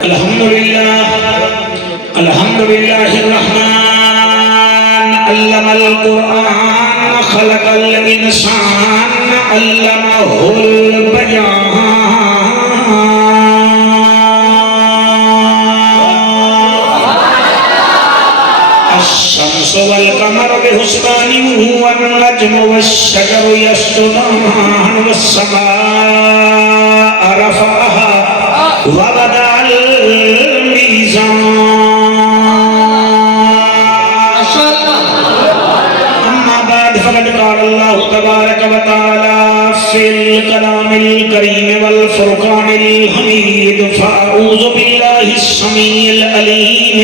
الحمدللہ الرحمن علم القرآن خلق الانسان علمہ البیان الشمس والقمر بحسبان والنجم والشجر يسجدان والسماء رفعها ووضع الميزان أما بعد فقد قال الله تبارك وتعالى في الكلام الكريم والفرقان الحميد فأعوذ بالله السميع العليم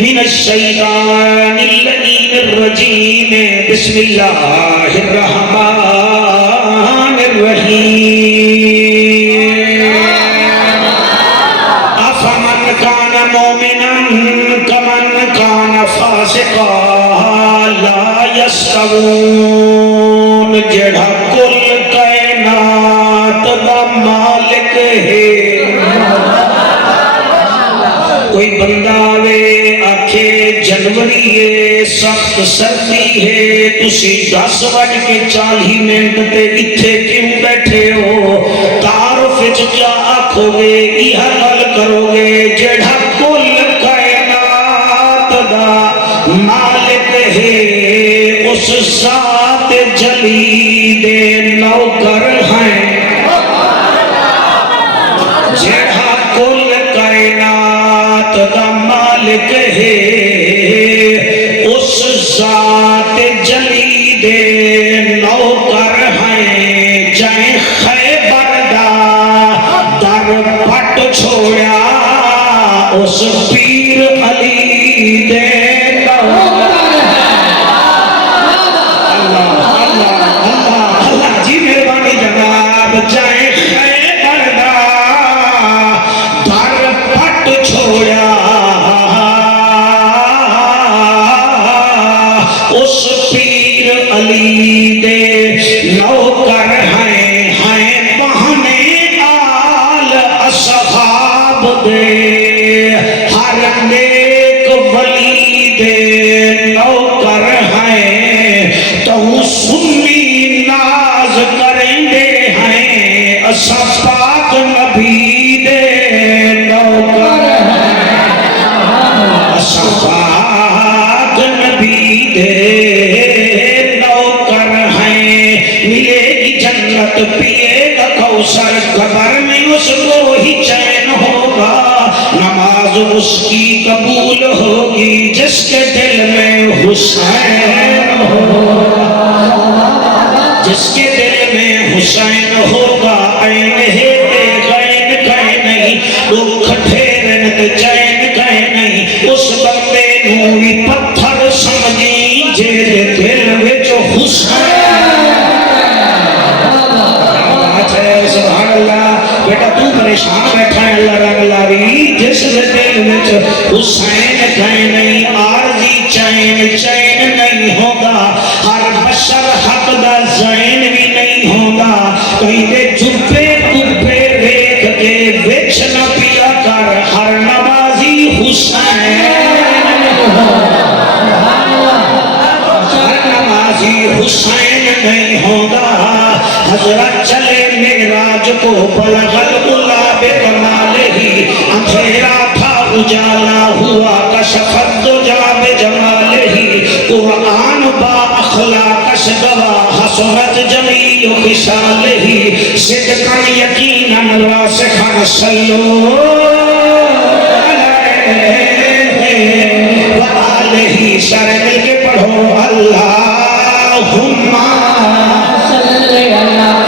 من الشيطان اللعين الرجيم بسم الله الرحمن الرحيم أفمن كان مؤمنا كمن كان فاسقا لا يستوون جڑا کل کائنات دا مالک ہے کوئی بندہ آوے آکھے جنوری ہے سخت سردی ہے تسی 10:40 تے اتھے کیوں بیٹھے ہو تعارف وچ کیا آکھو گے یہ گل کرو گے جڑا کل کائنات دا مالک ہے اس ذات جلی دے نوکر ہیں جڑا کل کائنات دا مالک ہے اس ذات جلی دے نوکر ہیں جائیں خیبر دا در پٹ چھوڑا اس پیر علی دے نوکر اللہ جی مہربانی جناب جائیں خیبر دا در پٹ چھوڑا اس پیر علی دے نوکر ہیں بہنے آل اصحاب دے ہر نیک ولی دے نوکر ہیں تو سنی ناز کریں دے ہیں اسا پاک نبی دے نوکر ہیں اسا پاک نبی دے نوکر ہیں ملے گی جنت پیے گا کوثر قبر میں اس کو ہی چین ہوگا نماز اس کی قبول ہوگی جس کے دل میں حسین ہوگا جس کے دل میں حسین ہوگا عین ہے غین کہیں نہیں دکھ ٹھیرن چین کہیں نہیں اس بندے نوی پتھر سمجھی جے دل وچ حسین سبحان اللہ بیٹا تو پریشان بیٹھا ہے اللہ رنگ لاری جس دل وچ حسین کہیں نہیں عارضی چین نہیں ہوگا ہر بشر حق دا زین بھی نہیں ہوگا کہیں دے جھپے کبے ویکھ کے وچ نہ پیا کر ہر نمازی حسین ہر نمازی حسین نہیں ہوگا حضرت چلے معراج کو بلغ العلا بکمالہ اندھیرا تھا اجالا ہوا کشفت دجا بجمالہ قرآن با اخلاق شگوا حسنت جمیل خشالہ صدقا یقینا راسخا صلو علیہ وآلہ سارے مل کے پڑھو اللہم صلی اللہ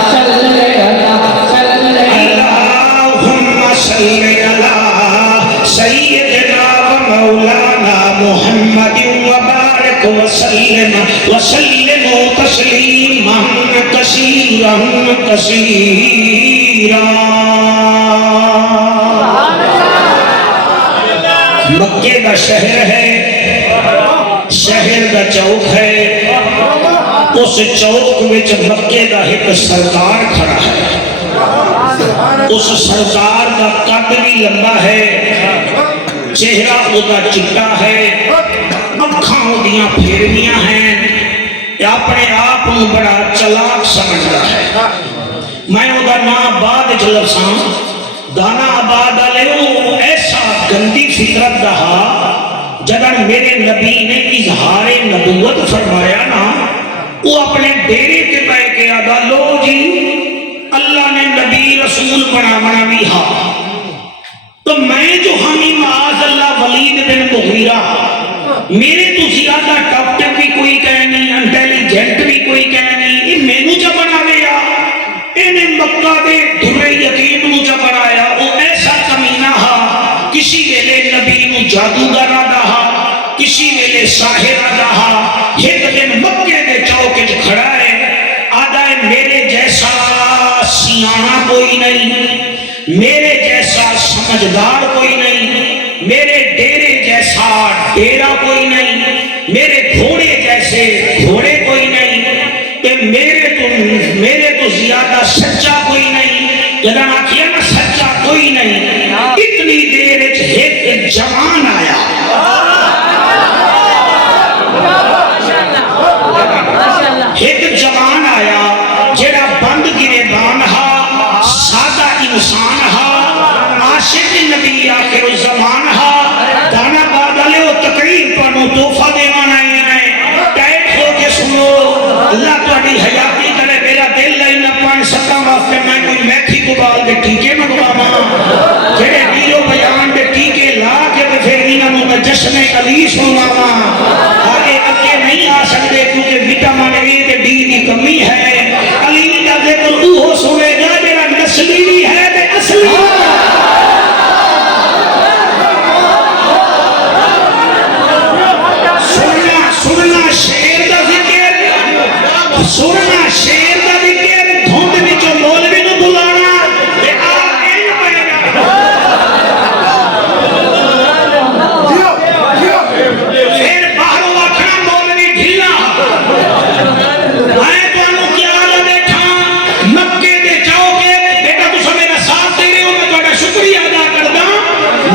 صلی اللہ سیدنا و مولانا محمد وبارک وسلم تسلیما کثیرا کثیرا مکے کا شہر ہے شہر کا چوک ہے اس چوک وچ مکے دا ایک سردار کھڑا ہے اس سرکار کا قد بھی لمبا ہے، چہرہ ادا چٹا ہے، اکھاں اودیاں پھیرنیاں ہیں، اپنے آپ کو بڑا چلاک سمجھتا ہے۔ میں ادا نام بعد جلساں دانا آباد والے ایسا گندی فطرت رہا، جدن میرے نبی نے اظہار نبوت فرمایا نا، وہ اپنے ڈیرے کے پہ کے آدھا لو جی اللہ نے نبی رسول بنا بھی ہا، تو میں جو ہمیں معاذ اللہ ولید بن مغیرہ میرے تو زیادہ ڈاکٹر بھی کوئی کہہ نہیں، انٹیلیجنٹ بھی کوئی کہہ نہیں، یہ مینو جب بنا لیا انہیں مکہ دے دھرے یقین نو جب بنایا، وہ ایسا کمینہ ہا، کسی ویلے نبی نو جادوگر رہا، کسی ویلے ساحر رہا، ایک دن مکے دے چوکے جو کھڑا ہے آدھا ہے میرے جیسا سیانا کوئی نہیں، میرے جیسا سمجھدار کوئی نہیں، میرے ڈیرے جیسا ڈیرا کوئی نہیں، میرے گھوڑے جیسے گھوڑے کوئی نہیں، کہ میرے تو زیادہ سچا کوئی نہیں۔ جدن آکھیا نا سچا کوئی نہیں، اتنی دیر ایک جوان آیا، ایک جوان آیا جڑا بند گریبان ہا، سادہ انسان ہا، عاشق نبی آخر الزمان ہا، دانا بعد والے وہ تقریر پانو تحفہ دیوان آئے ہیں، ٹائٹ ہو کے سنو، اللہ تہاڈی حیاتی کرے، میرا دل لئی نہ پان سکاں واسطے میں کوئی میتھی کبال دے ٹھیکے منگواواں، جڑے نیرو بیان دے ٹھیکے لا کے پھر انہاں میں جشن علی سنواواں، آگے اگے نہیں آ سکتے کیونکہ وٹامن اے تے ڈی کی کمی ہے۔ علی دا ذکر وہ سنے گا جڑا نسلی بھی ہے تے اصلی سننا شیر دا ذکر، سننا شیر دا ذکر، دھوند وچوں مولوی نو بلانا تے آ این پے گا، پھر باہروں آکھنا مولوی ڈھیلا۔ میں تانوں کیا لا بیٹھا مکے دے چوکے، بیٹا تساں میرا ساتھ دے رہے ہو، میں تہاڈا شکریہ ادا کردا،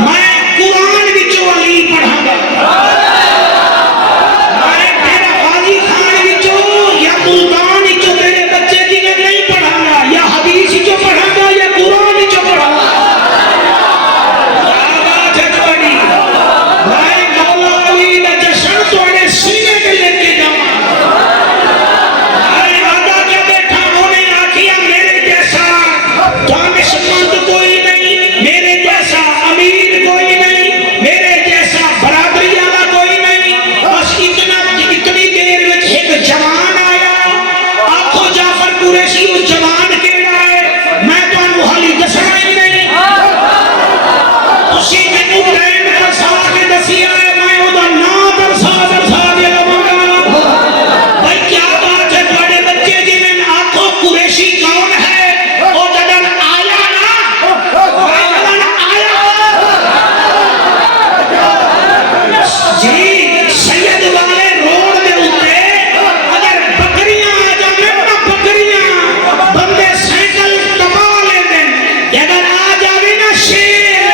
میں قرآن وچوں علی پڑھاں گا، ملتان جو میرے بچے کی میں نہیں پڑھاں گا، یا حدیث جو پڑھاں گا یا قرآن جو پڑھاں گا۔ کیا بات ہے تمہاری، میں مولا علی دا جشن تواڈے سینے پہ لے کے جاواں۔ میں آدھا کیا بیٹھا انہیں آکھیا میرے جیسا دانشمند کوئی نہیں، میرے جیسا امیر کوئی نہیں، میرے جیسا برادری والا کوئی نہیں، بس اتنی دیر وچ ایک جوان قریشی اس جوان کیڑا ہے میں تو انہوں حالی دسنا ہی نہیں، اسی میں نو ٹائم درسا کے دسیا ہے، میں وہ دا نا درسا دے لگا۔ بھائی کیا بات ہے تواڈے بچے جی میں آنکھو قریشی کون ہے، وہ جدن آیا نا، جدن آیا جی سید والے روڈ دے اتے اگر بکریاں آ جانے نا، بکریاں بندے سائیکل کما لے دیں، اگر آ جاوے نا شیر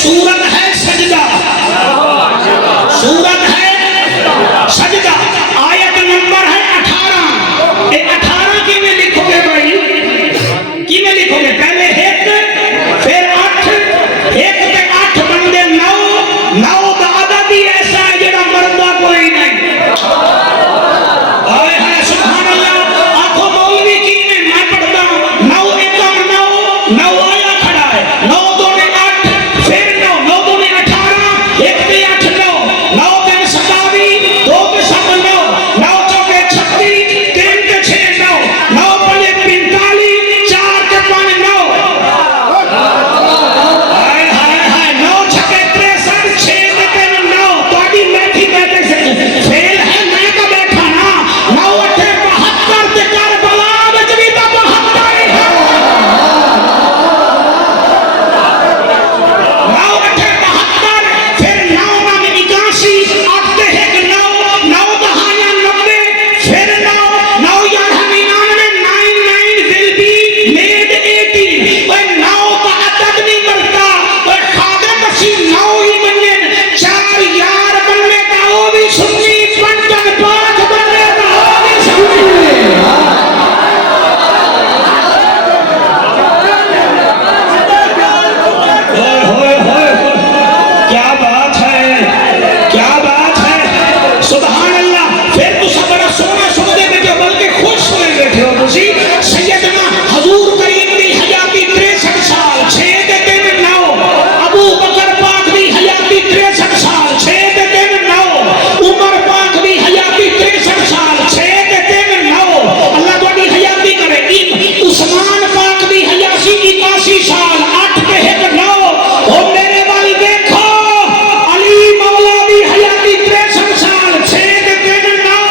سورت ہے سجدہ، سورت ہے سجدہ، آیت نمبر ہے 18۔ اے 18 کی میں لکھو گے بھائی، کی میں لکھو گے؟ پہلے ایک پھر 8، ایک تے 8 بندے 9، 9 کا عدد ہی ایسا ہے جڑا مردہ کوئی نہیں۔ آئے ہے سبحان اللہ، آنکھوں مولوی کی میں پڑھتا ہوں 9 ایکم 9، 9 آیا کھڑا ہے، 9 دونے 8، پھر 9، 9 دونے 18، ایک تے 8 9، 9 تے 27، 2 تے 7 9، 9 چوکے 36، 3 تے 6 9، 9 پنجے 45، 4 تے 5 9۔ ہائے ہائے ہائے، 9 چھکے 63، 6 تے 3 9۔ تواڈی میٹھی بیٹھے سے فیل ہے میں کا بیٹھا نا، 9 8 72 تے کربلا وچ بھی تا 72 ہی ہے۔ 9 8 72، پھر 9 9 81، 8 تے 1 9، 9 دہائیاں 90، پھر 9 9 11 99، 9 9 will be made 18۔ اوے 9 کا عدد نہیں مرتا، اوے خادم مسیح 9 ہی بنن، 4 یار بننے کا وہ بھی سنی، 55 پاک بننے کا وہ بھی سنی۔ ہوئے ہوئے ہوئے، کیا بات ہے، کیا بات ہے، سبحان اللہ۔ پھر تو سب بڑا سونا سمجھے بیٹھے ہو، بلکہ خوش ہوئے بیٹھے ہو تسی۔ سیدنا حضور کریم دی حیاتی 63 سال، 6 تے 3 9۔ ابو بکر پاک دی حیاتی 63 سال، 6 تے 3 9۔ عمر پاک دی حیاتی 63 سال، 6 تے 3 9۔ اللہ تواڈی حیاتی کرے۔ عثمان پاک دی حیاتی 81 سال، 8 تے 1 9۔ او میرے والی دیکھو، علی مولا دی حیاتی 63 سال، 6 تے 3 9۔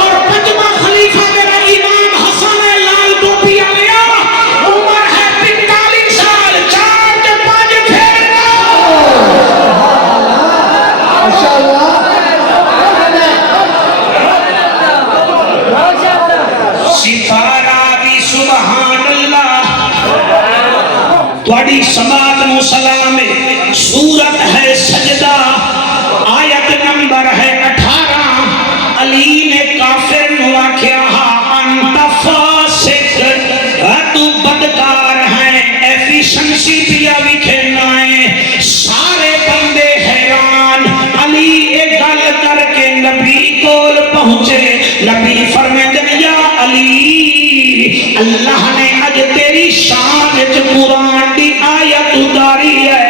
اور 5واں خلیفہ میرا امام حسن لال ٹوپی آیا، عمر ہے 45 سال، 4 تے 5 پھر 9۔ ستارہ بھی سبحان اللہ، تواڈی سماعت نو سلام ہے۔ سورت ہے سجدہ، آیت نمبر ہے 18۔ علی نے کافر نو آکھیا انت فاسق، تو بدکار ہیں، ایفیشنسی پیا وکھینا ہے۔ سارے بندے حیران، علی ایک گل کر کے نبی کول پہنچے۔ نبی فرمائے یا علی، اللہ نے اج تیری شان وچ قرآن دی آیت اتاری ہے،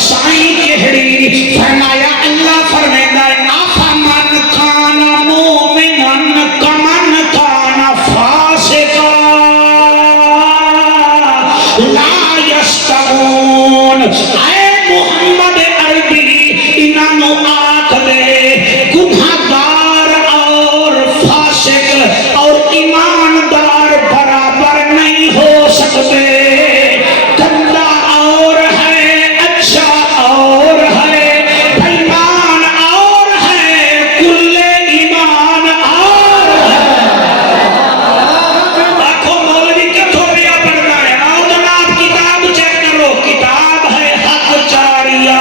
سائیں کہڑی؟ فرمایا اللہ فرمائندا ہے افمن کان مومنا کمن کان فاسقا لا یستوون۔ اے محمد عربی انہاں نو آکھ دے گنہگار اور فاسق اور ایماندار برابر نہیں ہو سکتے۔ گندا اور ہے، اچھا اور ہے، بےمان اور ہے، کل ایمان اور ہے۔ آنکھوں مولوی کتھوں پیا پڑھنا ہے؟ آؤ جناب کتاب چیک کرو، کتاب ہے حق چاریہ۔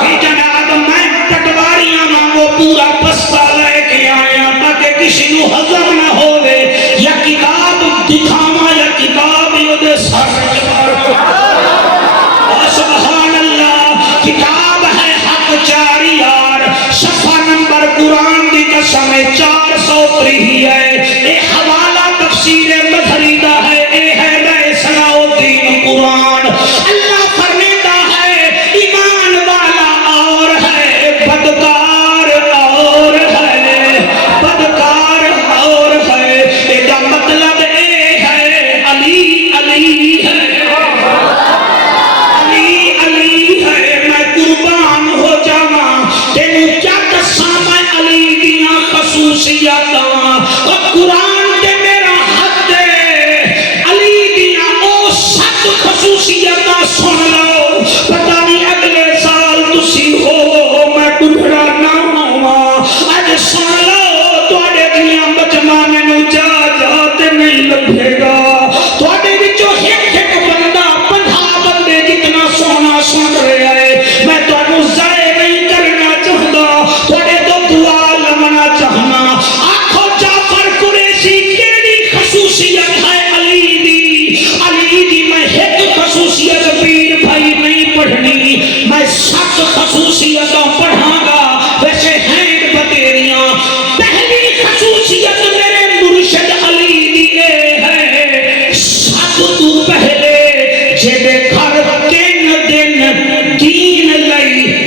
جی جناب، میں پٹواریاں مانگو پورا بستہ لے کے آیا تاکہ کسی نو ہضم نہ ہوئے، یا کتاب دکھاواں یا کتاب ہی دے سر وچ مارو۔ سبحان اللہ، کتاب ہے حق چاریار، صفحہ نمبر قرآن دی قسم 403 ہے۔ اے حوالہ تفسیر مظہری دا ہے، اے ہے نئے صلاح الدین قرآن۔ اللہ فرمیدا ہے ایمان والا اور ہے، بدکار اور ہے، بدکار اور ہے۔ اے دا مطلب اے ہے علی علی ہے، علی علی ہے۔ میں قربان ہو جاواں، تینوں کیا دساں میں علی دیاں خصوصیاتاں۔ اور قرآن تے میرا حق ہے، علی دیاں او 7 خصوصیاتاں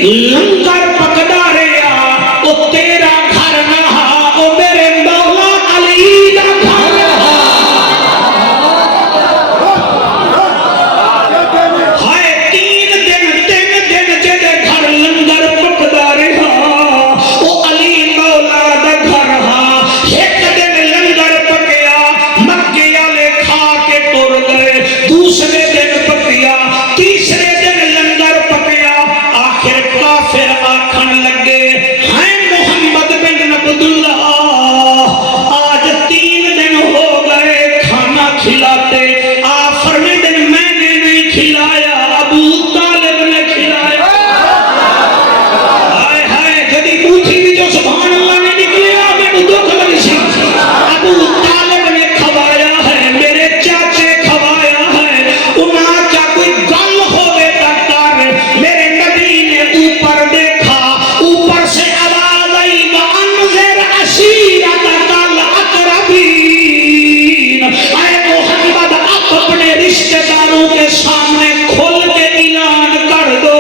لنگر پکدا رہیا او تیرا گھر رہا او میرے مولا علی دا گھر رہا ہائے تین دن جدے گھر لنگر پکدا رہا او علی مولا دا گھر رہا ایک دن لنگر پکیا مکے والے کھا کے ٹر گئے دوسرے دن پکیا تیسرے دن لنگر پکیا آخر کافر آکھن لگے ہیں محمد بن عبداللہ آج 3 دن ہو گئے کھانا کھلاتے آخری دن میں نے نہیں کھلایا ابو طالب نے کھلایا ہائے ہائے جدی پوچھی بھی جو سبحان اللہ نے نکلیا میں دکھ لگی سی ابو طالب نے کھوایا ہے میرے چاچے کھوایا ہے انہاں کیا کوئی گل ہوئے تکار میرے نبی نے اوپر دیکھا اوپر سے آواز آئی وَأَنذِرْ عَشِيرَتَكَ الْأَقْرَبِينَ اے محمد آپ اپنے رشتہ داروں کے سامنے کھل کے اعلان کر دو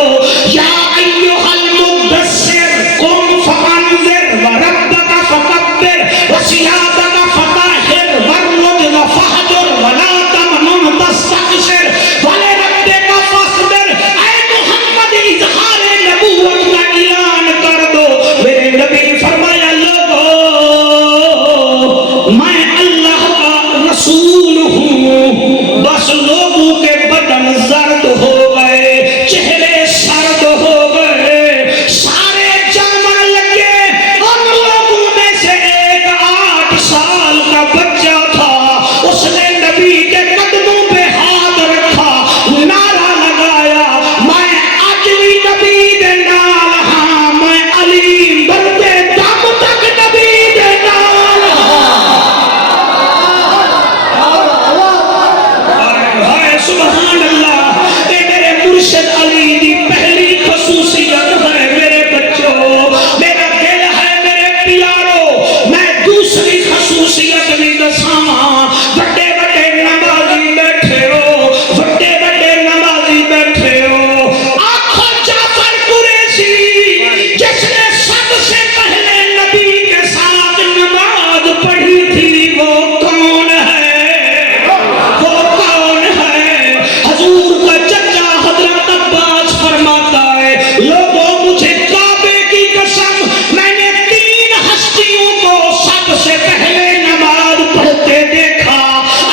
یا ایھا المدثر قم فانذر وربک فکبر وثیابک فطہر والرجز فاہجر ولا تمنن تستکثر ولربک فاصبر اے محمد اظہار نبوت کا اعلان کر دو میرے نبی فرمایا لوگو میں اللہ کا رسول ہوں بس لوگوں کے بدن زرد ہو گئے چہرے سرد ہو گئے سارے جمع لگے ان لوگوں میں سے ایک 8 سال کا بچہ تھا اس نے نبی کے قدموں پہ ہاتھ رکھا نعرہ لگایا میں آج بھی نبی دے نال ہاں میں علی بندے دم تک نبی دے نال ہائے سبحان اللہ اے میرے مرشد علی دی پہلی خصوصیت ہے میرے بچوں میرا دل ہے میرے پیارو میں دوسری خصوصیت بھی دساواں بڑے بڑے نمازی بیٹھے ہو بڑے بڑے نمازی بیٹھے ہو آنکھوں جعفر قریشی جس نے سب سے پہلے نبی کے ساتھ نماز پڑھی تھی وہ کون ہے وہ کون ہے حضور کا چچا حضرت عباس فرماتا ہے لوگوں مجھے کعبے کی قسم میں نے 3 ہستیوں کو سب سے پہلے نماز پڑھتے دیکھا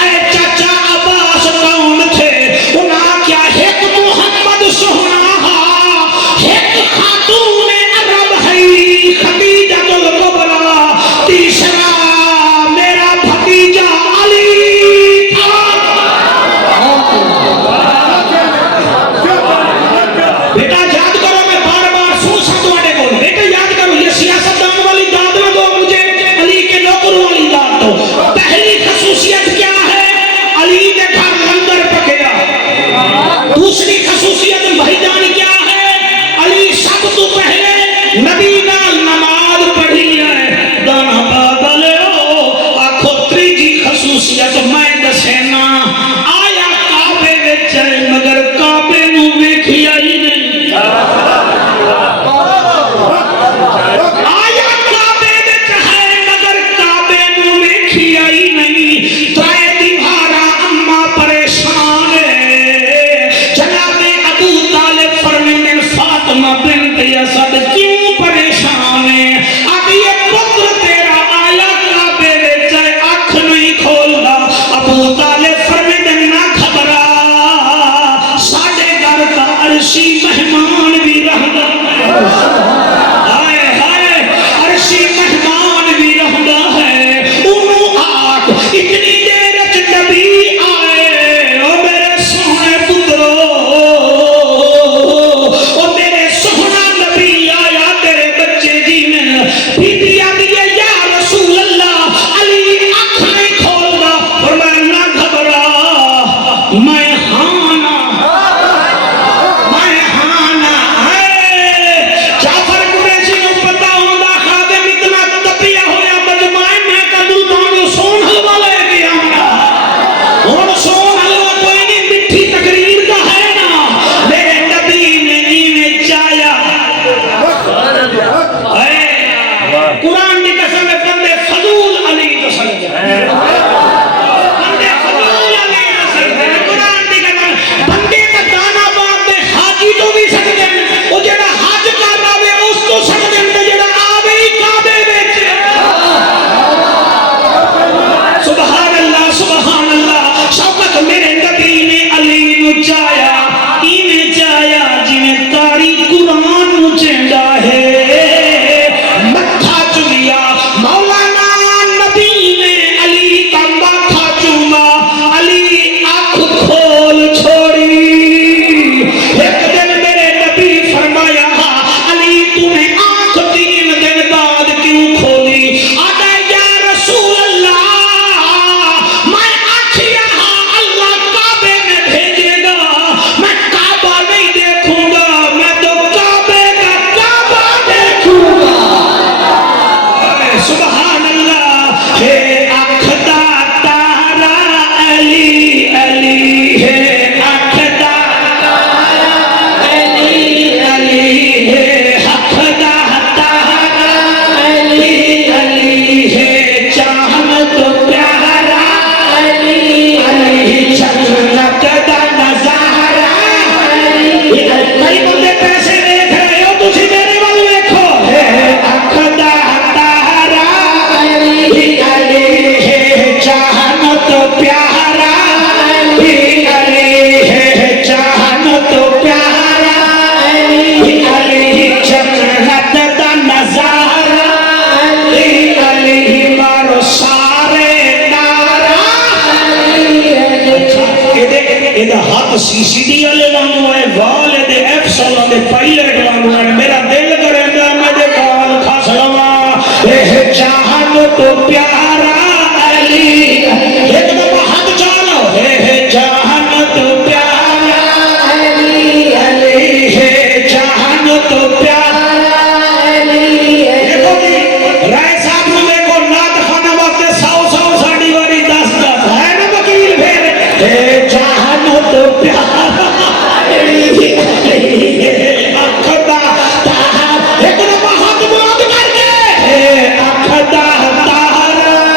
اے چچا عباس کون تھے انہاں کیا ایک محمد سہنا ایک خاتون عرب ہے خدیجہ الکبریٰ تیسرا میرا بھتیجا علی تھا بیٹا یاد کرو میں بار بار سوچا تمہارے کو بیٹا یاد کرو یہ سیاستدان والی داد نہ دو مجھے علی کے نوکروں والی داد دو پہلی خصوصیت کیا ہے علی کے گھر لنگر پکیا دوسری خصوصیت بھائی جان کیا ہے علی سب تو پہلے نبی نال نماز پڑھی ہے دانا بادلے ہو آنکھوں تیجی خصوصیت میں دسینا آیا کعبے وچ ہے مگر کعبے نو ویکھیا ہی نہیں آیا کعبے وچ ہے مگر کعبے نو ویکھیا ہی نہیں ترے دیوارا اما پریشان ہے جناب ابو طالب فرماتے ہیں فاطمہ بنت اسد کیوں پریشان ہے اب یہ پتر تیرا آیا کعبے وچ ہے آنکھ نہیں کھولدا ابو طالب فرماتے ہیں نہ گھبرا ساڈے گھر دا عرشی مہمان بھی رہندا ہائے ہائے عرشی مہمان بھی رہندا ہے انہوں آگ اتنی دیر وچ نبی آئے او میرے سونے پترو او میرے سونا نبی آیا تیرے بچے جی میں بی بی آدھی ہے یا رسول اللہ علی آنکھ نہیں کھولدا فرمایا نہ گھبرا میں ہاں نا ہے جعفر نے تاری قرآن چنڈا ہے متھا چمیا مولانا نبی نے علی کا ماتھا چوما علی آنکھ کھول چھوڑی ایک دن میرے نبی فرمایا علی تم نے آنکھ 3 دن بعد کیوں کھولی آدھا یا رسول اللہ میں آنکھیا اللہ کعبے میں بھیجے گا میں کعبہ نہیں دیکھوں گا میں تو کعبے کا کعبہ دیکھوں گا سبحان اللہ ہے آنکھ دا تارا علی علی ہے آنکھ دا تارا علی علی ہے حق دا تارا علی علی ہے چاہت پیارا علی علی جنت دا نظارہ علی کئی بندے پیسے دیکھ رہے ہو تسی میرے وال دیکھو ہے آنکھ دا تارا علی علی ہے چاہت پیارا علی علی ہے چاہت پیارا علی علی جنت دا نظارہ علی علی مارو سارے نارا یہ ہاتھ سی سی ڈی والے وانگو ہے وال دے ایکسل دے پائلٹ وانگو ہے میرا دل کرے گا میں دے کال کھا سلوا اے چاہت تو پیارا علی ایک دفعہ ہاتھ چالو ہے چاہت تو پیارا علی علی ہے چاہت تو پیارا علی دیکھو جی رائے صاحب نے دیکھو نات خانہ وقت 100 ساڑی واری 10 ہے نا وکیل پھر ہے چاہت تو پیارا علی علی ہے آنکھ دا تارا ایک دفعہ ہاتھ بلند کر کے ہے آنکھ دا تارا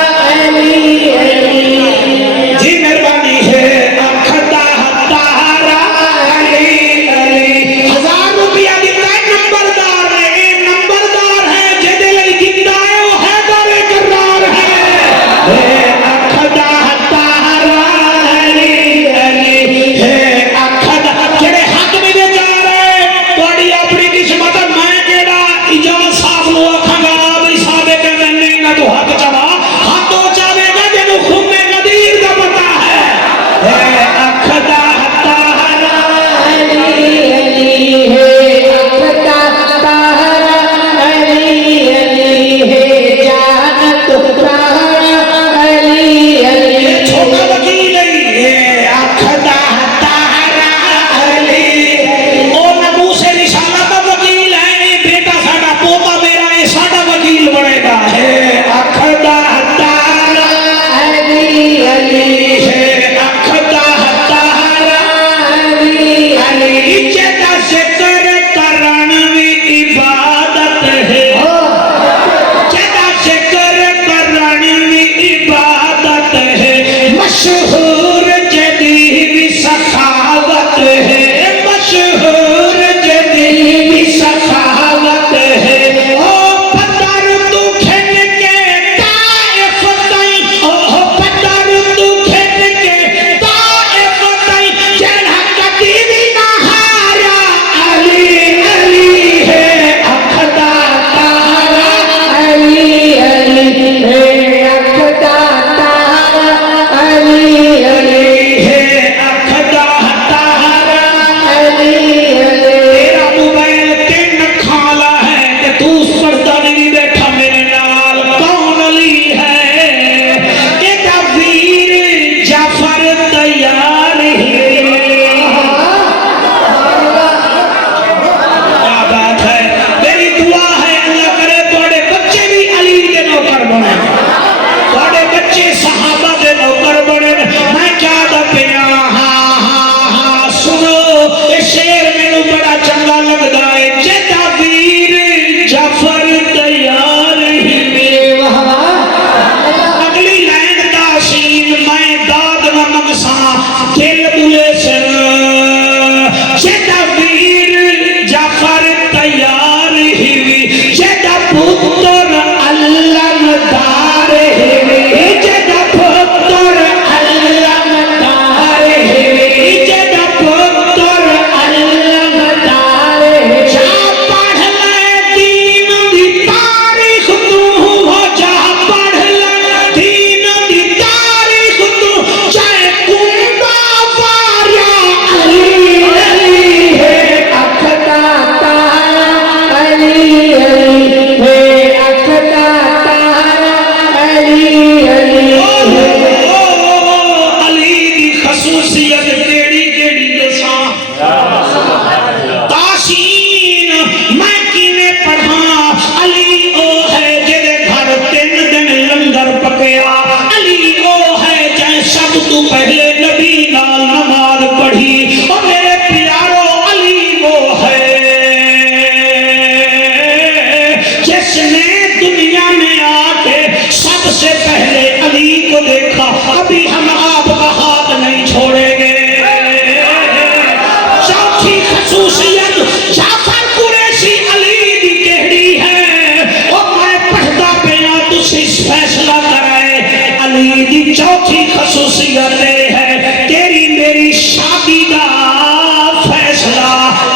چوتھی خصوصیت جعفر قریشی علی دی کہڑی ہے اور میں پڑھتا پیا تسی فیصلہ کرائے علی دی چوتھی خصوصیت ہے تیری میری شادی دا فیصلہ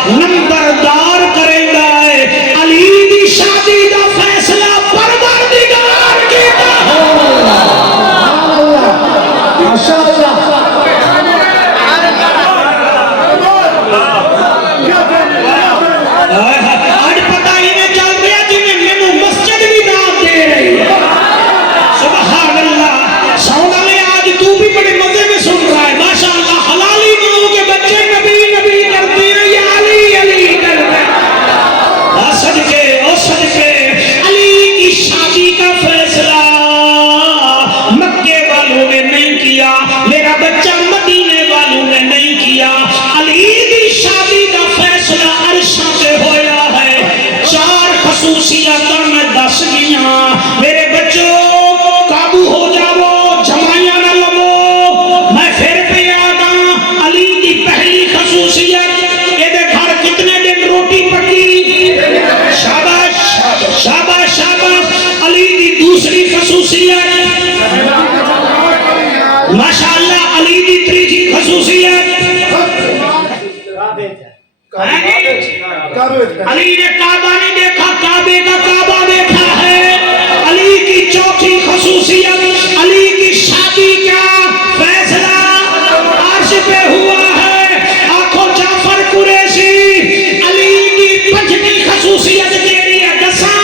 نمبردار کرے گا علی دی شادی دا فیصلہ پروردگار کیتا ہو ماشاءاللہ آج پتہ ہی نہیں چل رہا جی میں مینوں مسجد بھی دعوت دے رہی ہے سبحان اللہ سونا میں آج تو بھی بڑے مزے میں سن رہا ہے ماشاءاللہ حلالی ماؤں کے بچے نبی نبی کرتے ہیں یا علی علی کرتے ہیں صدقے او صدقے علی کی شادی کا فیصلہ مکے والوں نے نہیں کیا میرا بچہ مدینے والوں نے نہیں کیا علی کی شادی کا فیصلہ عرشاں سے ہویا ہے چار خصوصیات میں دس گیا میرے بچوں قابو ہو جاؤ جمائیاں نہ لگو میں پھر پہ آگا علی کی پہلی خصوصیت یہ دے گھر کتنے دن روٹی پکی شاباش شاباش شاباش علی کی دوسری خصوصیت ماشاءاللہ علی کی تیسری خصوصیت علی نے کعبہ نہیں دیکھا کعبے کا کعبہ دیکھا ہے علی کی چوتھی خصوصیت علی کی شادی کا فیصلہ عرش پہ ہوا ہے آنکھوں جعفر قریشی علی کی پنجویں خصوصیت تیری ہے دساں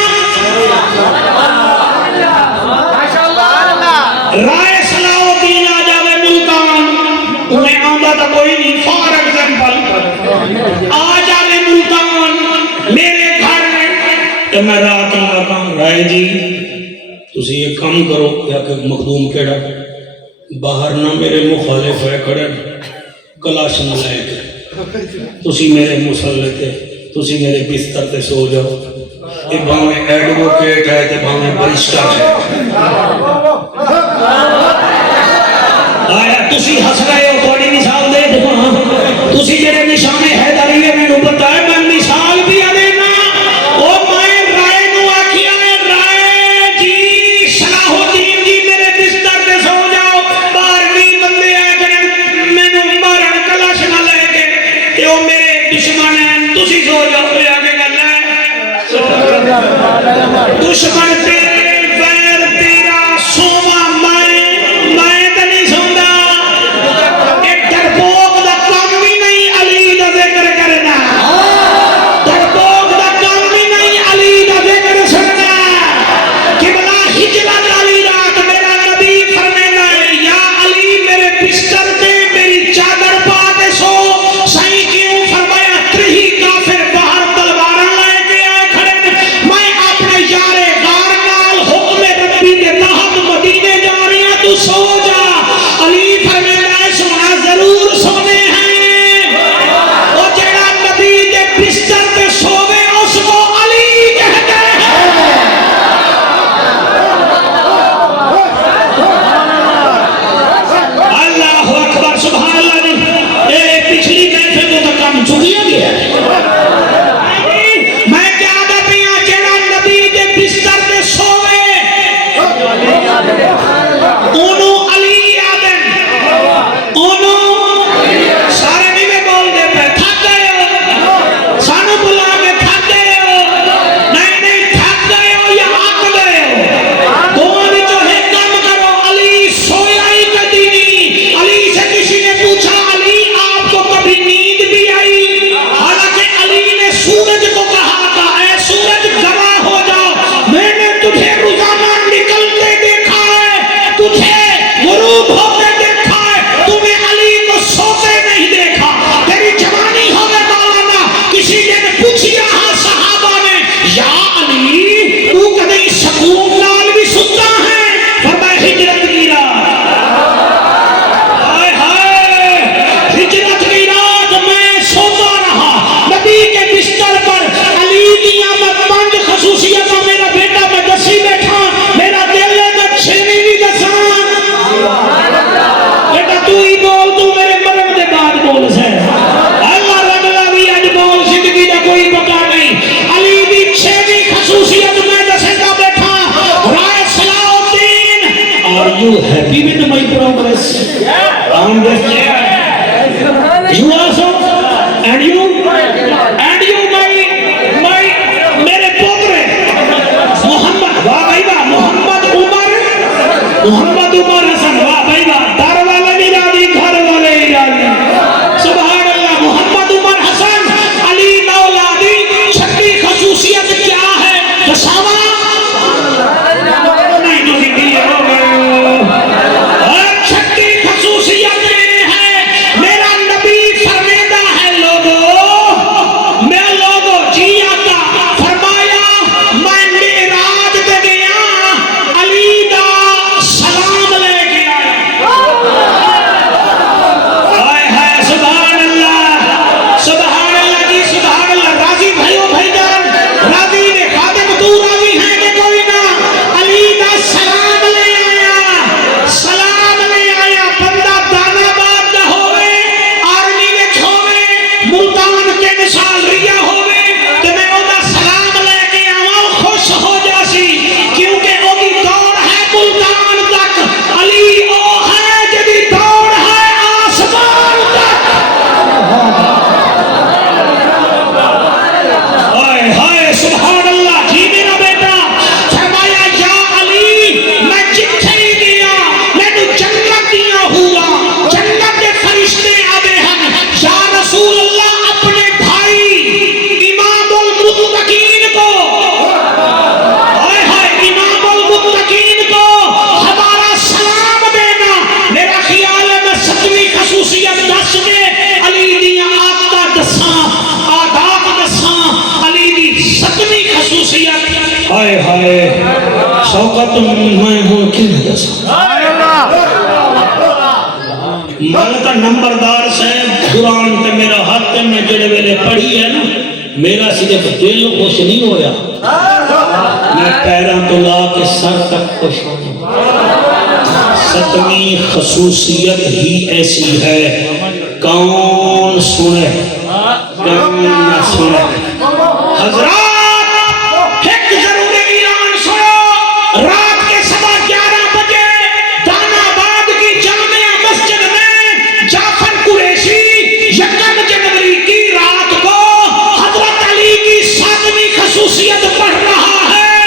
رائے صلاح الدین آ جاوے ملتان انہیں آمدہ تھا کوئی نہیں فار ایگزامپل آ جاوے ملتان میرے گھر میں تو میں رات آگا رائے جی تسی یہ کام کرو یا کہ مخدوم کیڑا باہر نہ میرے مخالف ہے کھڑے کلاش نہ لائے کے تسی میرے مسلح تے تسی میرے بستر تے سو جاؤ یہ باویں ایڈوکیٹ ہے تے باویں بریسٹر ہے آیا تسی ہس رہے ہو تھوڑی مثال دے دو تسی میرے نشان حیدری نے میں بتایا میں مثال بھی دینا او میں رائے نو آکھیا ہے رائے جی صلاح الدین جی میرے بستر تے سو جاؤ 12 بندے آئے کریں مینوں مارن کلاش نہ لے کے تے او میرے دشمن ہیں تسی سو جاؤ تے آگے گل ہے دشمن تیرے ویر تیرا سوما میں تے نہیں سوندا ایک ڈرپوک دا کام بھی نہیں علی دا ذکر کرنا ڈرپوک دا کام بھی نہیں علی دا ذکر سننا قبلہ ہجرت علی رات میرا نبی فرمایا ہے یا علی میرے بستر تے میری چادر پا کے سو صحیح کیوں فرمایا تری کافر باہر تلواراں لے کے آئے کھڑے میں اپنے یار غار نال حکم ربی کے تحت مدینے جا رہی ہوں تو سو جا علی فرمایا ہے سونا ضرور سونے ہیں وہ جڑا نبی کے بستر پہ سوے اس کو علی کہتے ہیں اللہ اکبر سبحان اللہ نے اے پچھلی محفل تو کام چکیا گیا ہے میں کیا دا پیا جڑا نبی کے بستر پہ سوے انہوں علی یاد ہے انہوں سارے نہیں میں بول دے پہ تھک گئے ہو سانو بلا کے تھک گئے ہو نہیں تھک گئے ہو یا آک گئے ہو دونوں جو ہے کام کرو علی سویا ہی کبھی نہیں علی سے کسی نے پوچھا علی آپ کو کبھی نیند بھی آئی حالانکہ علی اینڈ یو مائی میرے پوترے محمد، واہ بھائی واہ، محمد عمر حسن، واہ بھائی واہ، در والے بھی راضی، گھر والے بھی راضی، سبحان اللہ۔ محمد عمر حسن علی نولادی، چھٹی خصوصیت کیا ہے؟ دساواں نہیں تو بھی ہو گئے، اور چھٹی خصوصیت یہ ہے میرا نبی فرمیدہ ہے لوگوں، میں لوگوں جی آتا فرمایا میں معراج تے گیا، علی دا سلام لے کے آیا، ہائے ہائے سبحان اللہ، سبحان اللہ جی سبحان اللہ۔ راضی بھائیو بھائی جان، راضی نے خادم تو راضی ہیں کہ کوئی نہ؟ علی دا سلام لے آیا، سلام لے آیا۔ بندہ دانا باد دا ہوئے، آرمی وچ ہوئے، ملتان کے مثال ریا ہوئے، تے میں او دا سلام لے کے آواں، خوش ہو جاسی، کیونکہ او دی دوڑ ہے ملتان تک، علی او ہے جدی دوڑ ہے آسمان تک۔ ہائے ہائے سبحان اللہ جی میرا بیٹا فرمایا یا علی میں جتھے ہی گیا مینوں جنت دیا ہوا، جنت کے فرشتے آدے ہیں یا رسول اللہ اپنے بھائی امام المتقین کو، ہائے ہائے امام المتقین کو ہمارا سلام دینا۔ میرا خیال ہے میں ستویں خصوصیت دس کے علی دیا آقا دساں، آداب دساں، علی دی ستویں خصوصیت۔ ہائے ہائے شوقت میں ہوں کیوں دساں، میں تو نمبردار سے قرآن تے میرا ہاتھ میں جڑے ویلے پڑھی ہے نا، میرا صرف دل خوش نہیں ہویا، میں پیراں تو لا کے سر تک خوش ہو گیا۔ ستویں خصوصیت ہی ایسی ہے، کون سنے کون نہ سنے۔ حضرات ایک ضروری اعلان سنو، رات کے 11:15 بجے دانا آباد کی جامعہ مسجد میں جعفر قریشی 1 جنوری کی رات کو حضرت علی کی 7ویں خصوصیت پڑھ رہا ہے۔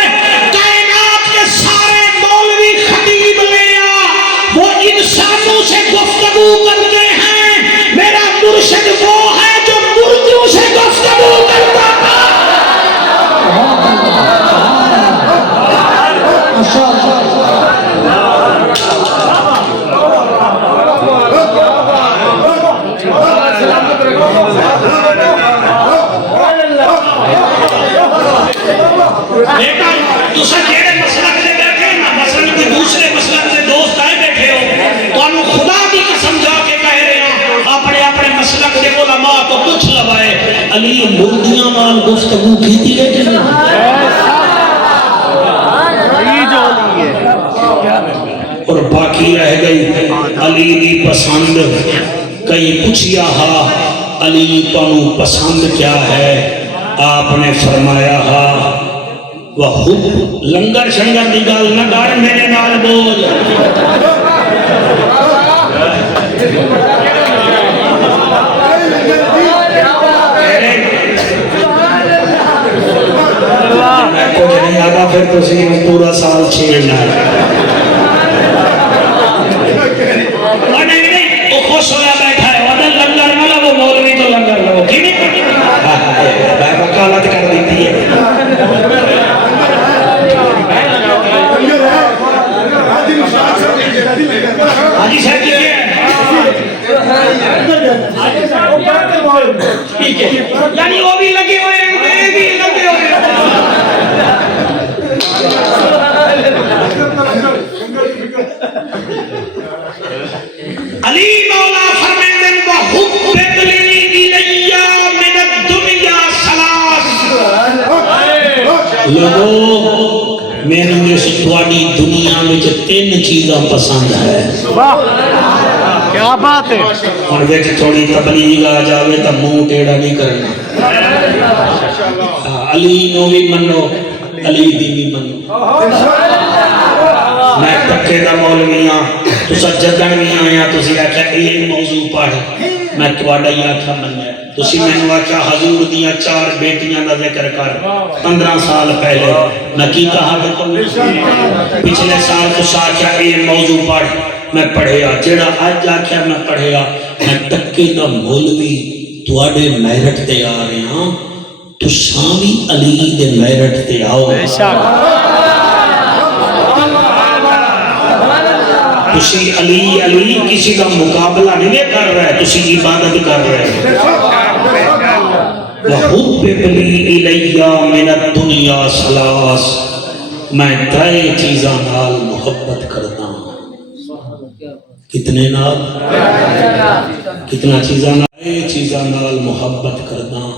کائنات کے سارے مولوی خطیب لے آ، وہ انسانوں سے گفتگو کرتے ہیں، میرا مرشد وہ ہے جو مردوں سے گفتگو کرتا تھا۔ بیٹا تسا جیڑے مسلک سے بیٹھے نا، مثلا کوئی دوسرے مسلک سے دوست آئے بیٹھے ہو، تو انہوں خدا کی قسم جا کے کہہ رہے ہیں اپنے اپنے مسلک سے علماء تو کچھ لوائے، علی مردیاں مال گفتگو کی تھی لیکن اور باقی رہ گئی علی دی پسند۔ کئی پوچھیا ہا علی تانوں پسند کیا ہے، آپ نے فرمایا ہا وحب، لنگر شنگر دی گل نہ کر، میرے نال بول، کچھ نہیں آگا پھر تو سی پورا سال چھیڑنا ہے۔ نہیں وہ خوش ہویا بیٹھا ہے، وہ لنگر نہ لگو، مولوی تو لنگر لگو، کی نہیں وکالت کر دیتی ہے۔ حاجی صاحب کی کیا ہے، یعنی وہ بھی لگے ہوئے ہیں، وہ بھی لگے ہوئے ہیں۔ علی مولا فرمیندے وحبت لی الیہ من الدنیا ثلاث، لوگو میری اس تواڈی دنیا میں 3 چیزاں پسند ہے۔ کیا بات ہے، اور ویچ تھوڑی تبلیغ آ جاوے تو منہ ٹیڑھا نہیں کرنا، علی نو بھی منو، علی دی بھی منو۔ میں تکے دا مولویاں تسا جدن بھی آیا تسی آکھیا ایک موضوع پڑھ میں تواڈا ہی آکھیا منیا تسی مینوں آکھیا حضور دیاں 4 بیٹیاں دا ذکر کر 15 سال پہلے میں کی کہا کہ پچھلے سال تسا آکھیا ایک موضوع پڑھ میں پڑھیا جڑا اج آکھیا میں پڑھیا میں تکے دا مولوی تواڈے میرٹ تے آ رہے ہاں تساں بھی علی دے میرٹ تے آؤ تسی علی علی کسی کا مقابلہ نہیں کر رہے تسی عبادت کر رہے وَحُبِّبْ لِي إِلَيَّ مِنَ الدُّنْيَا ثَلَاث میں 3 چیزاں نال محبت کرتا ہوں کتنے نال کتنا چیزاں نال 3 چیزاں نال محبت کرتا ہوں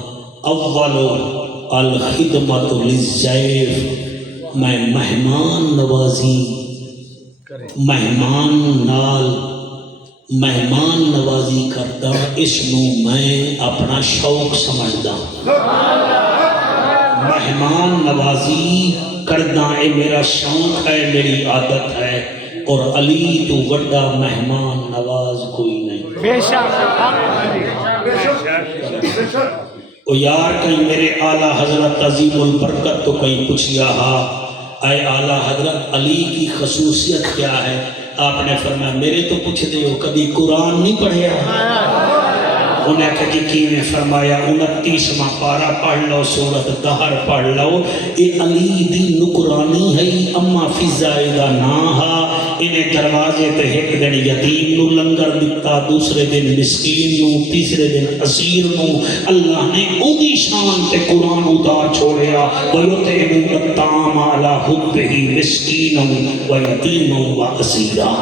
اول الخدمت للضیف میں مہمان نوازی مہمان نوازی کرتا اس نو میں اپنا شوق سمجھدا مہمان نوازی کرنا اے میرا شوق ہے میری عادت ہے اور علی تو بڑا مہمان نواز کوئی نہیں بے شک او یار کہیں میرے اعلیٰ حضرت عظیم البرکت تو کہیں پوچھیا ہا اے اعلیٰ حضرت علی کی خصوصیت کیا ہے آپ نے فرمایا میرے تو پوچھ دے ہو کبھی قرآن نہیں پڑھیا انہیں کہ جی کیویں فرمایا 29واں پارہ پڑھ لو سورت دہر پڑھ لو یہ علی دی نکرانی ہے اما فضائی دا ناہا انہیں دروازے تے ایک دن یتیم نو لنگر دکتا دوسرے دن مسکین نو تیسرے دن اسیر نو اللہ نے اونی شان تے قرآن اتار چھوڑیا وَيُطْعِمُ الطَّعَامَ عَلَى حُبِّهِ مِسْكِينًا وَيَتِيمًا وَأَسِيرًا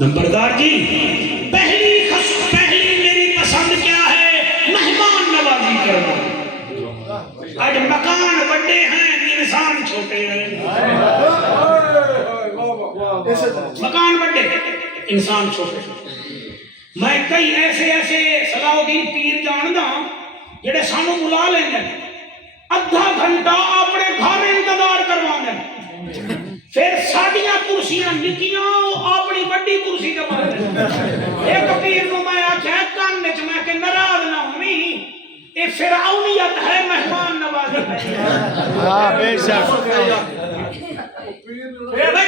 نمبردار جی پہلی میری پسند کیا ہے مہمان نوازی کرنا آج مکان بڑے ہیں انسان چھوٹے ہیں مکان بڑے انسان چھوٹے میں کئی ایسے صلاح الدین پیر جاندا جڑے سانو بلا لیں گے ادھا گھنٹہ اپنے گھر انتظار کروا دیں پھر ساڈیاں کرسیاں نکیاں اپنی بڑی کرسی تے بٹھ ایک پیر نو میں آکھیا کان وچ میں کہ ناراض نہ ہوویں اے فرعونیت ہے مہمان نوازی ہاں بے شک اے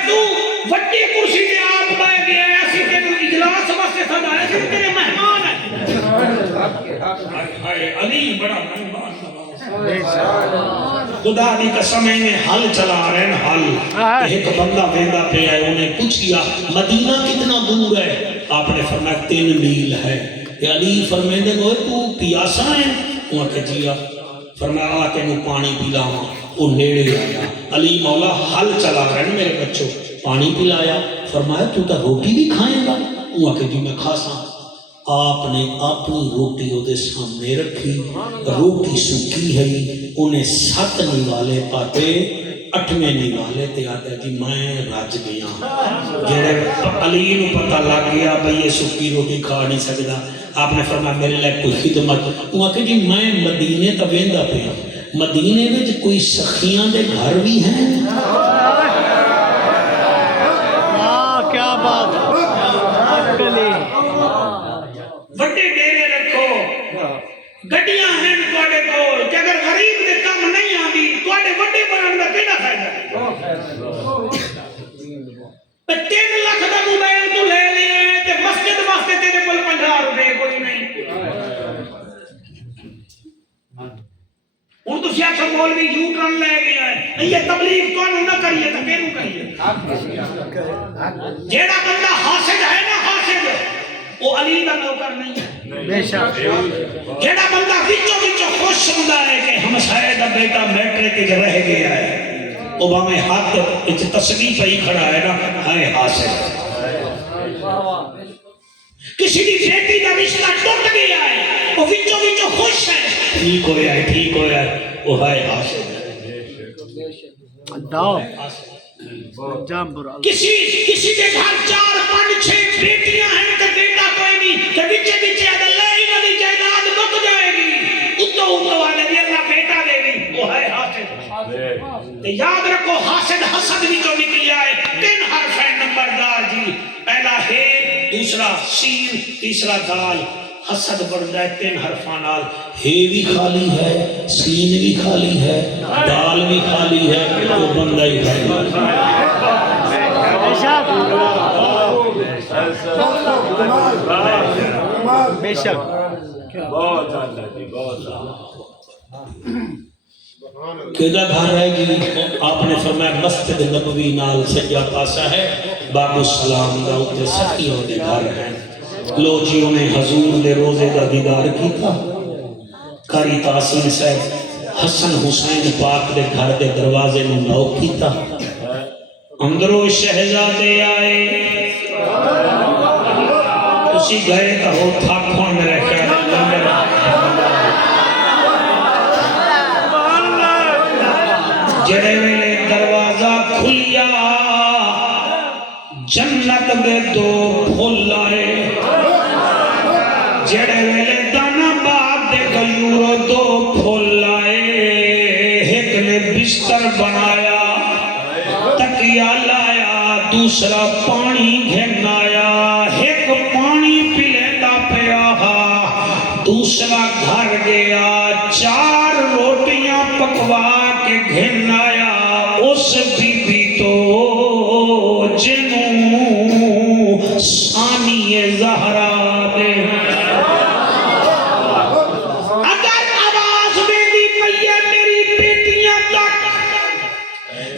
تو بڑی کرسی تے آپ بیٹھ گیا اسی تینوں اجلاس واسطے سدایا سی تیرے مہمان ہیں ہائے علی بڑا مہمان خدا دی قسم میں حل چلا رہے ہیں حل ایک بندہ ویندا پہ ہے انہیں پوچھیا مدینہ کتنا دور ہے آپ نے فرمایا 3 میل ہے علی فرمیندے ہوئے تو پیاسا ہے وہ کہ جیا فرمایا آ تینوں پانی پلاواں وہ نیڑے آیا علی مولا حل چلا رہے ہیں میرے بچوں پانی پلایا فرمایا تو تا روٹی بھی کھائیں گا وہ کہ جی میں کھاساں آپ نے اپنی روٹی دے سامنے رکھی روٹی سکی ہے انہیں 7 نوالے پاتے 8ویں نوالے تے آتا جی میں رج گیا جڑے علی نو پتہ لگ گیا بھئی یہ سکی روٹی کھا نہیں سکدا آپ نے فرمایا میرے لئے کوئی خدمت وہ کہ جی میں مدینے تا ویندا پیا مدینے وچ کوئی سخیاں دے گھر بھی ہیں کیا بات وڈے ڈیرے رکھو گڈیاں ہیں تواڈے کول کہ اگر غریب دے کم نہیں آندی تواڈے وڈے بنن دا کیڑا فائدہ 3 لاکھ دا موبائل تو لے لیا تے مسجد واسطے تیرے کول 50 روپے کوئی نہیں ہن تسی آکھو مولوی یوں کرن لے گیا ہے یہ تبلیغ تانوں نہ کریے تے کینوں کریے جیڑا بندہ حاسد ہے نا حاسد وہ علی دا نوکر نہیں ہے بے شک جیڑا بندہ وچوں خوش ہوندا ہے کہ ہمسائے دا بیٹا میٹرک وچ رہ گیا ہے او باویں ہاتھ وچ تسبیح پئی کھڑا ہے نا ہے حاسد کسی دی بیٹی دا رشتہ ٹوٹ گیا ہے وہ وچوں خوش ہے ٹھیک ہویا ہے وہ ہے حاسد کسی کے گھر 4 5 6 بیٹیاں ہیں تو بیٹا کوئی نہیں کہ بچے اللہ ہی نبی جائیداد مک جائے گی اتو والے بھی اللہ بیٹا دے گی وہ ہے حاسد تے یاد رکھو حاسد حسد بھی جو نکلیا ہے 3 حرف ہے نمبردار جی، پہلا ہے، دوسرا سین، تیسرا دال۔ حسد بڑھتا ہے 3 حرفان نال، ہے بھی خالی ہے، سین بھی خالی ہے، دال بھی خالی ہے، تو بندہ ہی خالی بے شک بے شک کیدا گھر ہے جی؟ آپ نے فرمایا مسجد نبوی نال سجا پاسا ہے، باب السلام دا اوتے سکیوں دے گھر ہیں۔ لو جی انہیں حضور دے روزے دا دیدار کیتا، قاری تحسین صاحب حسن حسین پاک دے گھر دے دروازے میں نو کیتا، اندروں شہزادے آئے، اسی گئے تا ہو تھاکھوں میرے خیال جڑے ویلے دروازہ کھلیا جنت دے 2 پھول آئے، جڑے ویلے دانا باغ دے گلیورو 2 پھول آئے، ایک نے بستر بنایا تکیہ لایا، دوسرا پانی گھنایا، ایک پانی پیلیندہ پیا، دوسرا گھر گیا 4 روٹیاں پکوا کے گھنایا، اس بی بی تو جنوں ثانی زہرا دے۔ اگر آواز میں دی پئیے میری بیٹیاں تک،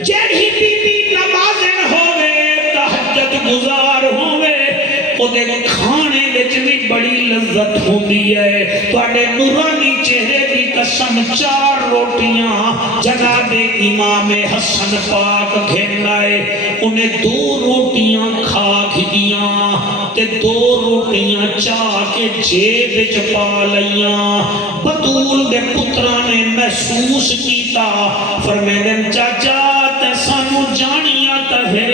جیڑی بی بی نمازن ہوئے تہجد گزار ہوئے، او دے کھانے وچ بھی بڑی لذت ہوندی ہے، تواڈے نورانی چہرے دی قسم 4 روٹیاں جناب امام حسن پاک گھن آئے، انہیں 2 روٹیاں کھا گھدیاں تے 2 روٹیاں چاہ کے جیب وچ پا لیاں۔ بطول دے پتران نے محسوس کیتا، فرمیدن چاچا تے سانو جانیاں تہے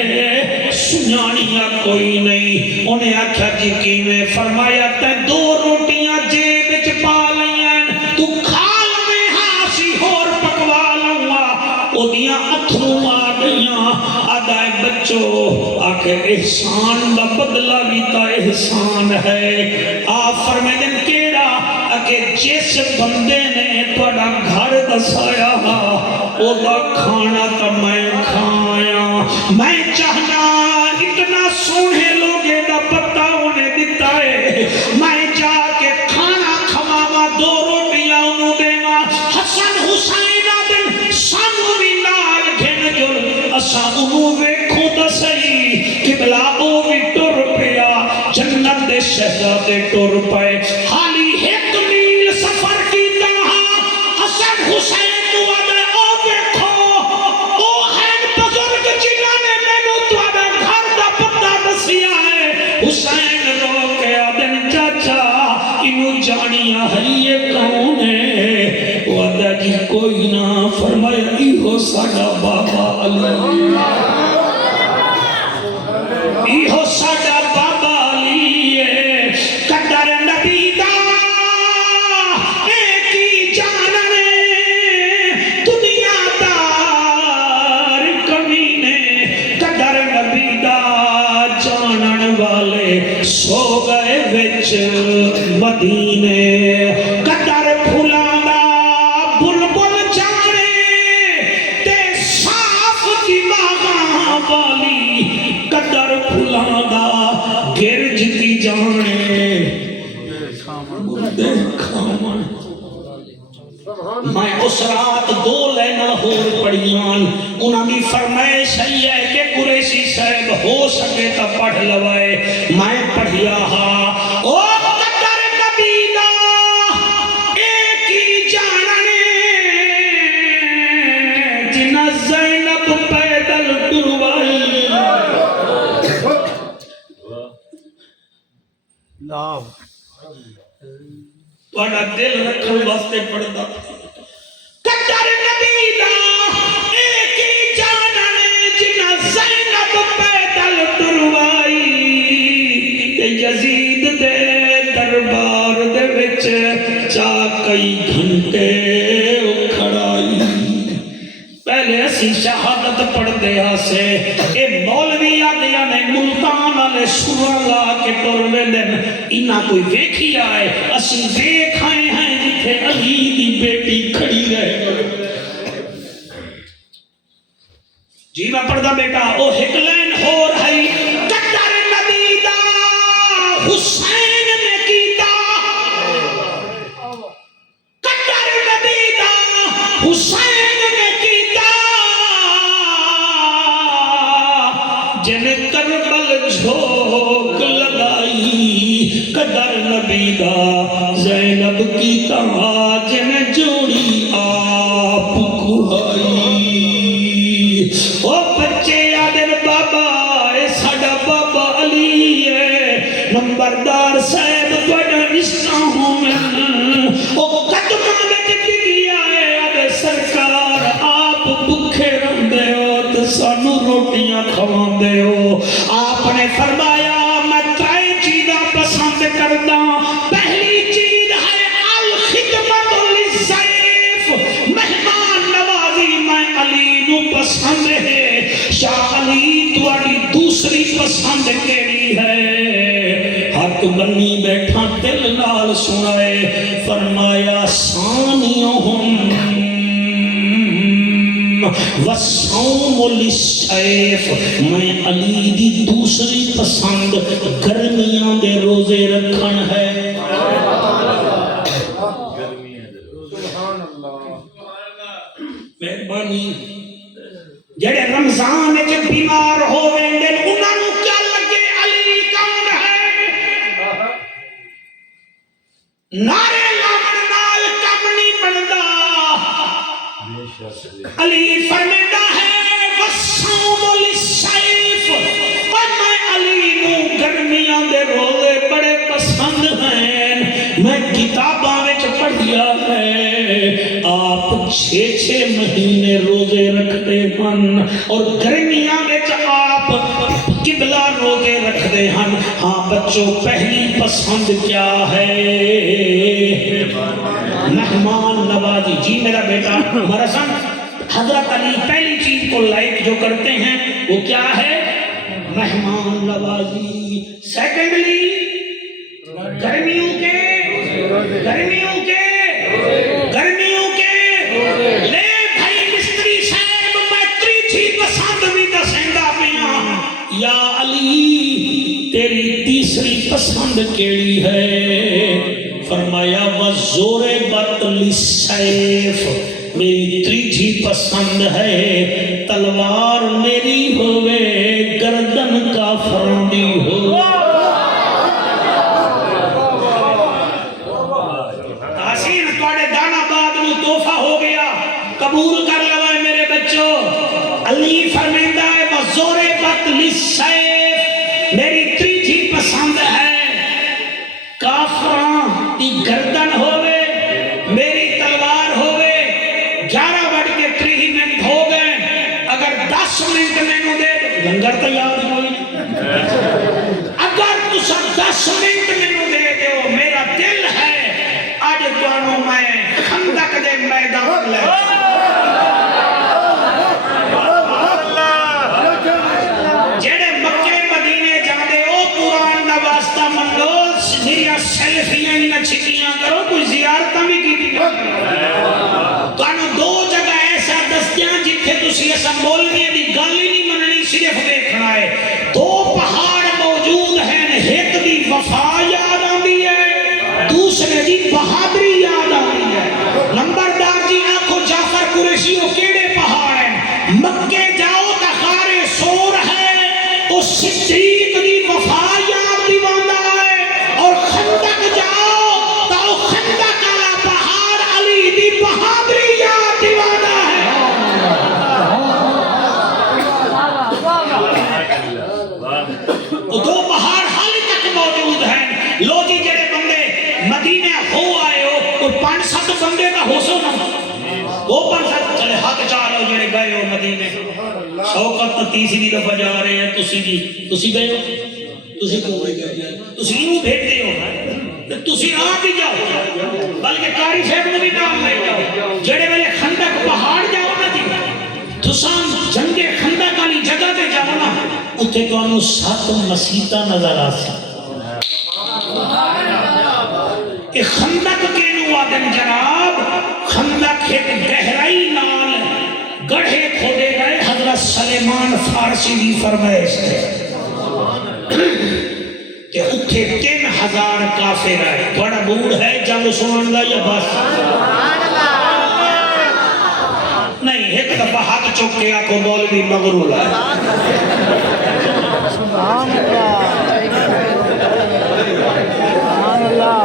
سنانیاں کوئی نہیں، انہیں آکھا جی کی میں فرمایا تے 2 روٹیاں جیب وچ پا لیاں، تو کھال میں ہاسی ہور پکوا لوں گا، او دیاں اتھروں آ گئیاں، آدھائے بچو آکھے احسان دا بدلہ بھی تا احسان ہے۔ آپ فرمیدن کیڑا؟ کہ جس بندے نے توڑا گھر دسایا او دا کھانا تا میں کھایا، میں چاہنا اتنا سونے لوگے دا پتہ انہیں دیتا ہے، میں جا کے کھانا کھواما 2 روٹیاں انہوں دینا، حسن حسین آدم سانو بھی نال گھن جل اسا انہوں ویکھو دا صحیح، قبلہ او بھی ٹر پیا، جنت دے شہزادے ٹر پائے، حالی ایک میل سفر کی تنہا، حسن حسین دوادے او ویکھو، او ہیں بزرگ جنہاں نے مینو توادے گھر دا پتہ دسیا ہے، حسین رو کے آدن چاچا انہوں جانیا ہے یہ کون ہے؟ وعدہ جی کوئی نہ، فرمایا ایہو ساڑا بابا علی، ایہو ساڑا بابا علی ہے، قدر نبی دا ایک ہی جاننے، دنیا دار کمینے، قدر نبی دا جانن والے سو گئے وچ مدینے، قدر پھلانا بلبل جانے تے صاف دماغاں والی، قدر پھلانا گرج کی جانے کھامن۔ میں اس رات 2 لینا ہور پڑھیاں، انہاں بھی فرمائش ہے کہ قریشی صاحب ہو سکے تا پڑھ لوائے، میں پڑھیا ہاں، او قدر نبی دا ایک ہی جاننے، جنہ زینب پیدل ٹروائی، نام توڑا دل رکھن واسطے پڑھدا، قدر نبی دا ایک ہی جاننے، جنہ زینب پیدل ٹروائی، تے یزید دے دربار دے وچ چا کئی گھنٹے کھڑائی، پہلے اسی شہادت پڑھ دیا سے اے مولوی آدیا نے ملتان والے سورا لا کے ٹر ویندن انہاں کوئی ویکھی آئے اسی دیکھ آئے ہیں جتھے علی دی بیٹی کھڑی رہے جی میں پڑھدا بیٹا او ہک لین ہو رہی قدر نبی دا حسین نے کیتا قدر نبی دا حسین نے کیتا جن کربل جھوک لگائی قدر نبی دا زینب کیتا جن جوڑی آپ کھائی او بچے آدر بابا اے ساڑا بابا علی ہے نمبردار صاحب بڑا نشنا ہوں میں او قدمہ میں ٹک گیا ہے آدھے سرکار آپ بکھے رہن دے ہو تو سانو روٹیاں کھوان دے ہو آپ نے فرمایا میں ترائے چیزاں پسند کردہ پہلی چیز ہے الخدمت للضیف مہمان نوازی میں علی نو پسند ہے شاہ علی تواڈی دوسری پسند کیڑی ہے حق بنی بیٹھا دل نال سنائے فرمایا ثانیہم وصوم للسیف میں علی دی دوسری پسند گرمیاں دے روزے رکھن ہے مہربانی جڑے رمضان جب بیمار ہو ویندے انہاں نوں کیا لگے علی کون ہے نعرے لاون نال کم نہیں بندا علی فرماتا ہے وصوم للسیف اور میں علی نوں گرمیاں دے روزے بڑے پسند ہیں میں کتاباں وچ پڑھیا ہے آپ 6 مہینے روزے رکھتے ہیں اور گرمیاں وچ آپ قبلہ روزے رکھتے ہیں ہاں بچوں پہلی پسند کیا ہے مہمان نوازی جی میرا بیٹا مرسن حضرت علی پہلی چیز کو لائک جو کرتے ہیں وہ کیا ہے مہمان نوازی سیکنڈلی گرمیوں کے لے بھائی مستری صاحب میں تیسری پسند بھی دسیندا پیاں یا علی تیری تیسری پسند کیڑی ہے فرمایا وزور بت للسیف میری تیسری پسند ہے تلوار میری ہوئے گردن کافروں دی ہو قبول کر لوائے میرے بچوں علی فرمیندہ ہے وزور بت للسیف میری تیسری پسند ہے کافراں دی گردن ہوئے میری تلوار ہوئے 11:30 منٹ ہو گئے اگر 10 منٹ میں نو دے لنگر تیار ہوئی اگر تسا 10 منٹ میں نو دے دے میرا دل ہے آج جانو میں خندق دے میدان لے سیلفیاں نہ چھکیاں کرو کوئی زیارتاں بھی کی تانوں 2 جگہ ایسا دستیاں جتھے تسی ایسا مولویاں دی گل ہی نہیں مننی صرف دیکھنا ہے 2 پہاڑ موجود ہیں ایک دی وفا یاد آندی ہے دوسرے دی بہادری یاد آندی ہے نمبردار جی آنکھو جعفر قریشیوں کیڑے پہاڑ ہیں مکے جاؤ تا غار سور ہے او صدیق دی وفا یاد دیواندہ اور خندق جاؤ تو خندق والا پہاڑ علی دی بہادری یاد دیوانا ہے وہ 2 پہاڑ حال تک موجود ہیں لو جی جڑے بندے مدینے ہو آئے ہو اور 5-7 بندے کا ہو سو نا وہ 5-7 چلے ہاتھ چالو جڑے گئے ہو مدینے شوقت تیسری دفعہ جا رہے ہیں تسی گئے ہو تسی کیوں گئے تسی انہوں بھیجتے ہو تسی آپ ہی جاؤ بلکہ قاری صاحب نے بھی نام لے جاؤ جڑے ویلے خندق پہاڑ جاؤ نا جی تسان جنگ خندق والی جگہ تے جاؤ نا اتنے تمہیں 7 مسیتاں نظر آ سی کہ خندق کے نو آدم جناب خندق ایک گہرائی نال گڑھے کھودے گئے حضرت سلیمان فارسی بھی فرمائش ہے کہ اتھے 3000 کافر ہے بڑا بوڑ ہے جنگ سنن دا یا بس نہیں ایک دفعہ ہاتھ چوکے آکو مولوی مغرور ہے سبحان اللہ سبحان اللہ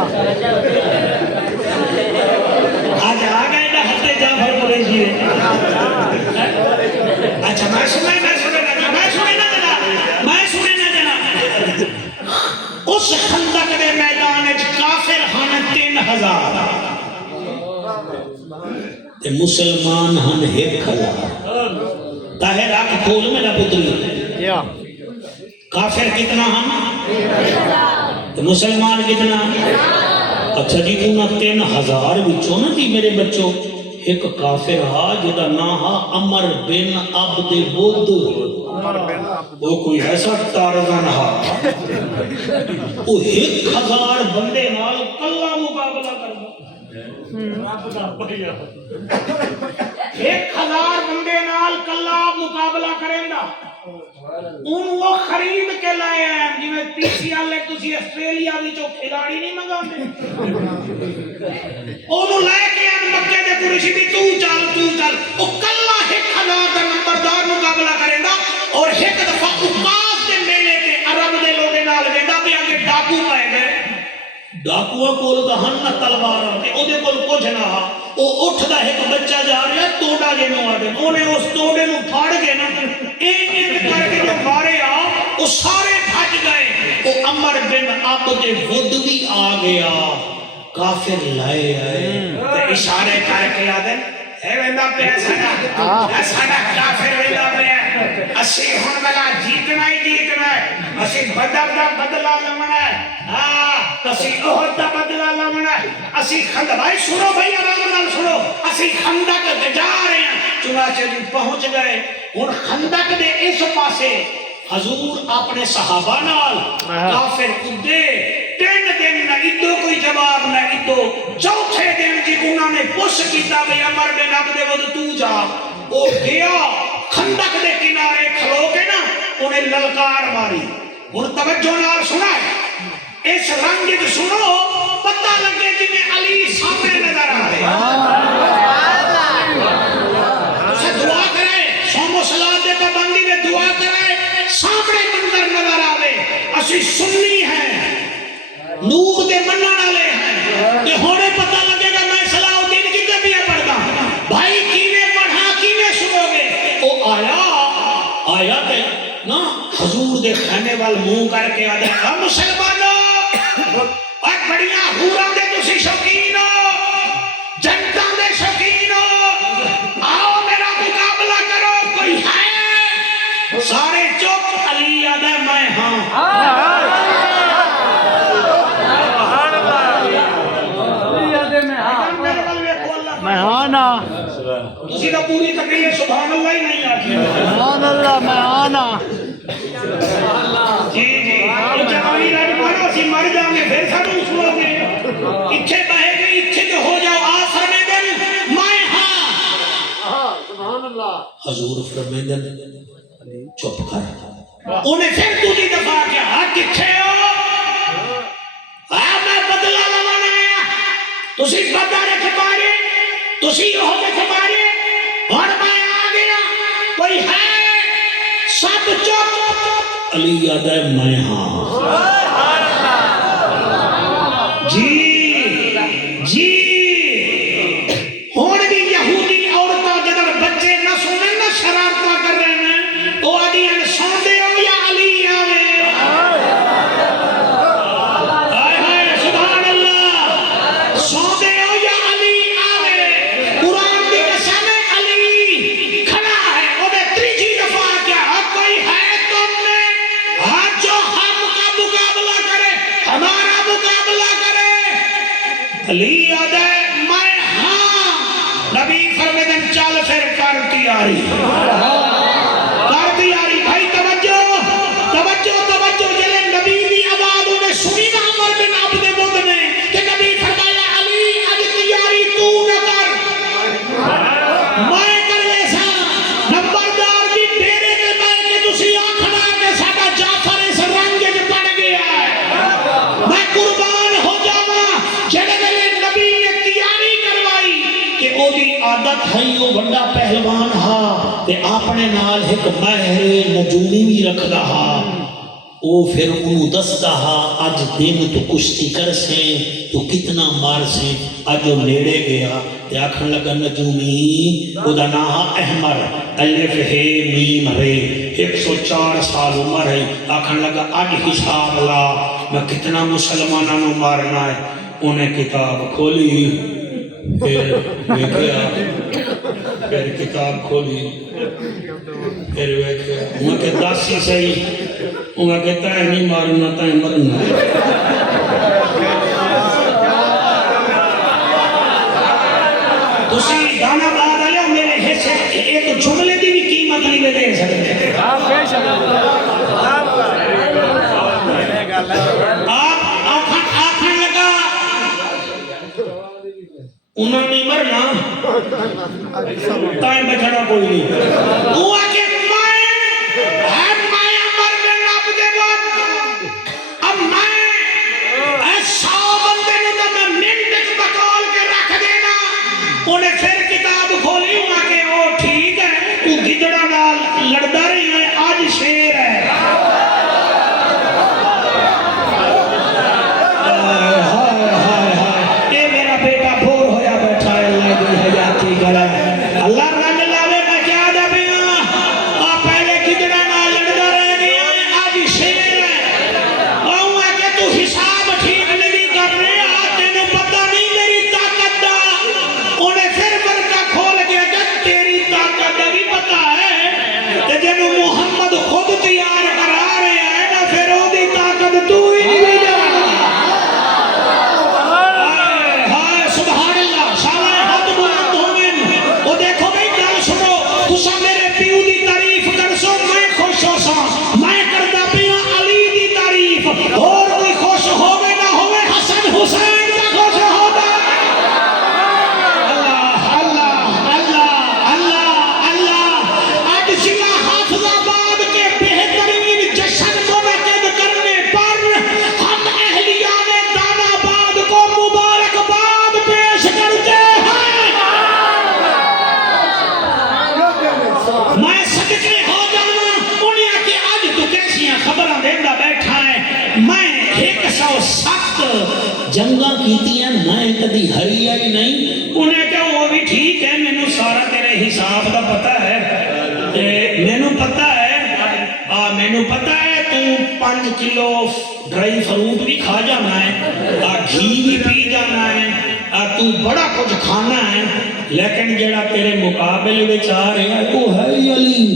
آج آگئے نا ہفتے جعفر قریشی اچھا میں سنے نہ جنا اس خندق دے میدان کافر ہن 3000 تے مسلمان ہن 1000 طاہر آنکھ کھول میرا پتری کافر کتنا ہم تے مسلمان کتنا اچھا جی انہاں 3000 وچوں نا جی میرے بچوں ایک کافر ہا جدا نا ہا عمر بن عبد ود وہ کوئی ایسا تارزن ہا وہ 1000 بندے نال کلا مقابلہ کرنا 1000 بندے نال کلا مقابلہ کریں گا ان وہ خرید کے لائے ہیں جی میں تیسی آلے تسی اسٹریلیا بھی جو کھلاڑی نہیں منگا دے انہوں لائے کے ان مکہ دے قریشی بھی تو چل وہ کلا 1000 دا نمبردار مقابلہ کریں گا اور ایک دفعہ اقاس دے میلے کے عرب دے لوگے نال ویندہ پہ آگے ڈاکو پائے گئے ڈاکوہ کول دا ہن تلوار آتے او دے کول کچھ نہ ہا او اٹھ دا ایک بچہ جا رہا توڑا جے نو آدے انہیں اس توڑے نو پھاڑ گئے نا ایک کر کے جو مارے آ وہ سارے بھج گئے وہ عمر بن عبد ود بھی آ گیا کافر لائے آئے اشارے کر کے آدھے اے ویندہ پہ ساڑا کافر ویندہ پہ اسی ہون بلا جیتنا ہے اسی بدر دا بدلہ لمنا ہے اسی احد دا بدلہ لمنا ہے اسی خندق بھائی سنو بھائی آرام نال سنو اسی خندق جا رہے ہیں چنانچہ جو پہنچ گئے ان خندق دے اس پاسے حضور اپنے صحابہ نال کافر کدے 3 دن نہ ادو کوئی جواب نہ ادو چوتھے دن جی انہوں نے پوش کیتا بھئی عمر بن عبد ود تو جا وہ گیا خندق دے کنارے کھلو کے نا انہیں للکار ماری ان توجہ نال سنا ہے اس رنگ سنو پتہ لگے جنہیں علی سامنے نظر آ رہے اسے دعا کرے سوم و صلاة دے پابندی میں دعا کرے سامنے منظر نظر آوے اسی سنی ہیں نور دے منن والے ہیں کہ ہونے پتہ لگے گا میں صلاح الدین کی کتابیں پڑھتا بھائی کینے پڑھا کینے سنو گے او آیا تے نا حضور دے خیمے وال منہ کر کے آدھے مسلمانوں اور بڑیاں حوراں دے تسی شوقین ہو جنتاں دے شوقین ہو آؤ میرا مقابلہ کرو کوئی ہے سارے چپ علی آدھے میں ہاں میں آنا تسی تو پوری تقریر سبحان اللہ ہی نہیں آتی سبحان اللہ میں آنا جی جوانی رہنے پڑھو اسی مر جاؤں گے پھر سب سنو گے اتھے بہے گے اتھے جو ہو جاؤ آخر میں دن میں ہاں سبحان اللہ حضور فرمیدن چپ کر انہیں پھر دوسری دفعہ کیا ہاتھ کچھے ہو میں بدلہ لمانا آیا تسی بدلہ رکھ پارے تسی ہو کے چھپارے اور میں آ گیا کوئی ہے سب چپ علی یاد ہے میں ہاں جی ہون بھی یہودی عورتہ جدر بچے نہ سنیں نہ شرارتہ کر رہے ہیں تو آدھی ان سوندے ہو یا علی آوے آئے سبحان اللہ سوندے ہو یا علی آوے قرآن دی قسم علی کھڑا ہے وہ نے تیجی دفعہ کیا کوئی ہے تم نے آج جو ہم کا مقابلہ کرے ہمارا مقابلہ کرے علی آدھے میں ہاں نبی فرمیدن چل پھر کرتی تیاری کر تیاری بھائی توجہ توجہ توجہ جلے نبی دی آواز انہیں سنی نا عمر بن عبد مد نے کہ نبی فرمایا علی اج تیاری تو نہ کر میں کر ویسا نمبردار دی ڈیرے تے میں کہ تسی آکھنا کہ ساڈا جعفر اس رنگ وچ بن گیا ہے میں قربان ہو جاواں جڑے ویلے نبی نے تیاری کروائی کہ او دی عادت ہے او بڑا پہلوان ہا تے اپنے نال ایک ماہر نجومی بھی رکھدا ہا او پھر انہوں دستا ہا اج دن تو کشتی کر سیں تو کتنا مار سیں اج وہ نیڑے گیا تے آکھن لگا نجومی او دا نام ہا احمر الف ہے میم رے 104 سال عمر ہے آکھن لگا اج حساب لا میں کتنا مسلمانوں نو مارنا ہے انہیں کتاب کھولی پھر ویکھیا پھر کتاب کھولی پھر ویکھیا انہیں کہ داسی صحیح انہیں کہتا ہے نہیں مارنا تائیں مرنا تسی گانا بعد آلے ہو میرے حصے ایک جملے دی بھی قیمت نہیں میں دے سکتے آپ آکھن لگا انہوں نے مرنا تائیں بچڑا کوئی نہیں وہ آکے انہیں پھر کتاب کھولی ہوا کہ وہ ٹھیک ہے تو گدڑا نال لڑدا رہی ہے آج شیر ہے اے میرا بیٹا بور ہویا بیٹھا ہے اللہ دی حیاتی گڑا اللہ رنگ لاوے میں کیا دبیاں آپ پہلے گدڑا نال لڑدا رہ گیا آج شیر ہے آؤں کہ تو حساب ٹھیک نہیں کر رہے تینوں پتہ نہیں میری طاقت دا انہیں پھر برکہ کھول گیا کہ تیری طاقت بھی پتا ہے کہ جب محمد خود تیار کرا رہے ہیں نا پھر وہ دی طاقت تو ہی نہیں جانا ہائے سبحان اللہ شاوائے ہاتھ بلند ہومن وہ دیکھو بھئی گل سنو تسا میرے پیو دی تعریف کر سو میں خوش ہو سا میں کردہ پیو علی دی تعریف اور کوئی خوش ہوئے نہ ہوئے حسن حسین کا خوش ہوگا جنگاں کیتی ہیں میں کدی ہری آئی نہیں انہیں کہا وہ بھی ٹھیک ہے میں نے سارا تیرے حساب دا پتا ہے میں نے پتا ہے تو 5 کلو ڈرائی فروٹ بھی کھا جانا ہے گھی بھی پی جانا ہے تو بڑا کچھ کھانا ہے لیکن جڑا تیرے مقابلے میں آ رہے ہیں وہ ہے علی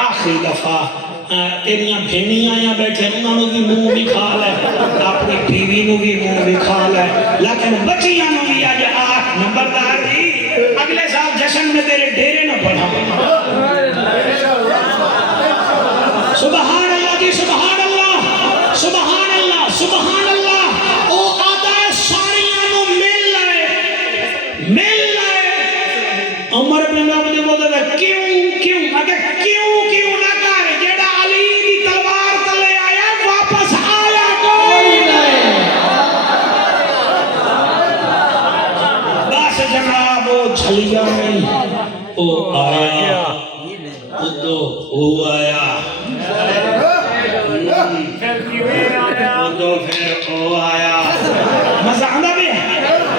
آخری دفعہ تیریاں بھینیاں یا بیٹھے انہوں نے بھی منہ بھی کھا لے اپنی ٹیوی نو بھی منہ بھی کھا لے لیکن بچیاں نو بھی آج نمبردار دی اگلے سال جشن میں تیرے ڈیرے نہ پڑھا سبحان اللہ جی سبحان اللہ سبحان اللہ سبحان اللہ او آدھا ساریاں نو مل لائے عمر بن عبد المطلب کیوں اگر کیوں نہ کر جڑا علی دی تلوار تلے آیا واپس آیا کوئی نہیں بس جناب وہ چھلیا نہیں او آیا او آیا پھر او آیا مزہ آندا بھی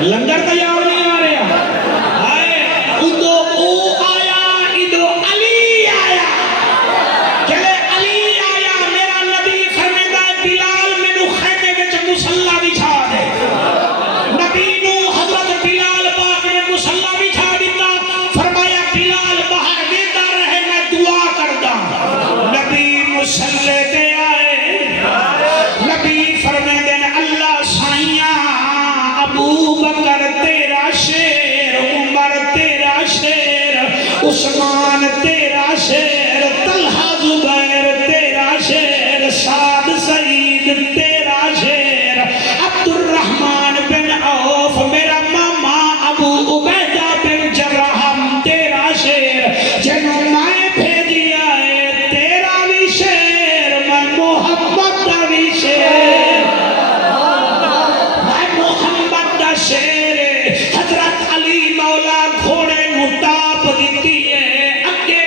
لنگر تیار نہیں آ رہا آئے ادو او آیا ادو علی آیا چلے علی آیا میرا نبی فرمیدا بلال مینوں خیمے وچ مصلی بچھا دے نبی نو حضرت بلال پاک نے مصلی بچھا دیتا فرمایا بلال باہر ویدا رہے میں دعا کردا نبی مصلی تے آئے نبی فرمیندے اللہ سائیاں ابو بکر تیرا شیر عمر تیرا شیر عثمان تیرا شیر طلحہ زبیر تیرا شیر سعد سعید تیرا شیر عبد الرحمن بن عوف میرا ماما ابو عبیدہ بن جراح تیرا شیر جنہوں میں بھیجیا ہے تیرا بھی شیر میں محمد دا بھی شیر شیر حضرت علی مولا گھوڑے نو ٹاپ دیتی ہے اگے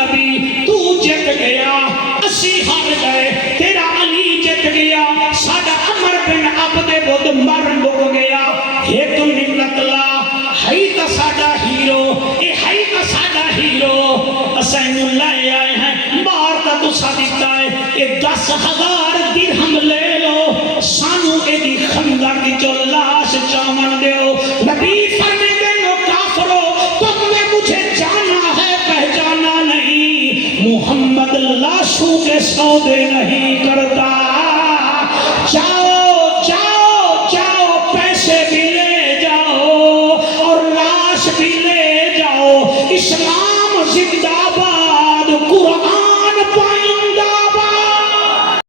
نبی تو جت گیا اسی ہار گئے تیرا علی جت گیا ساڈا عمر بن عبد بدھ مر مک گیا ہے تو نکلا ہے تا ساڈا ہیرو اے ہے تا ساڈا ہیرو اسیں لے آئے ہیں مار تا تسا دیتا ہے کہ 10,000 درہم لے لو سانو اے دی خندق جو لاش چاون دیو نبی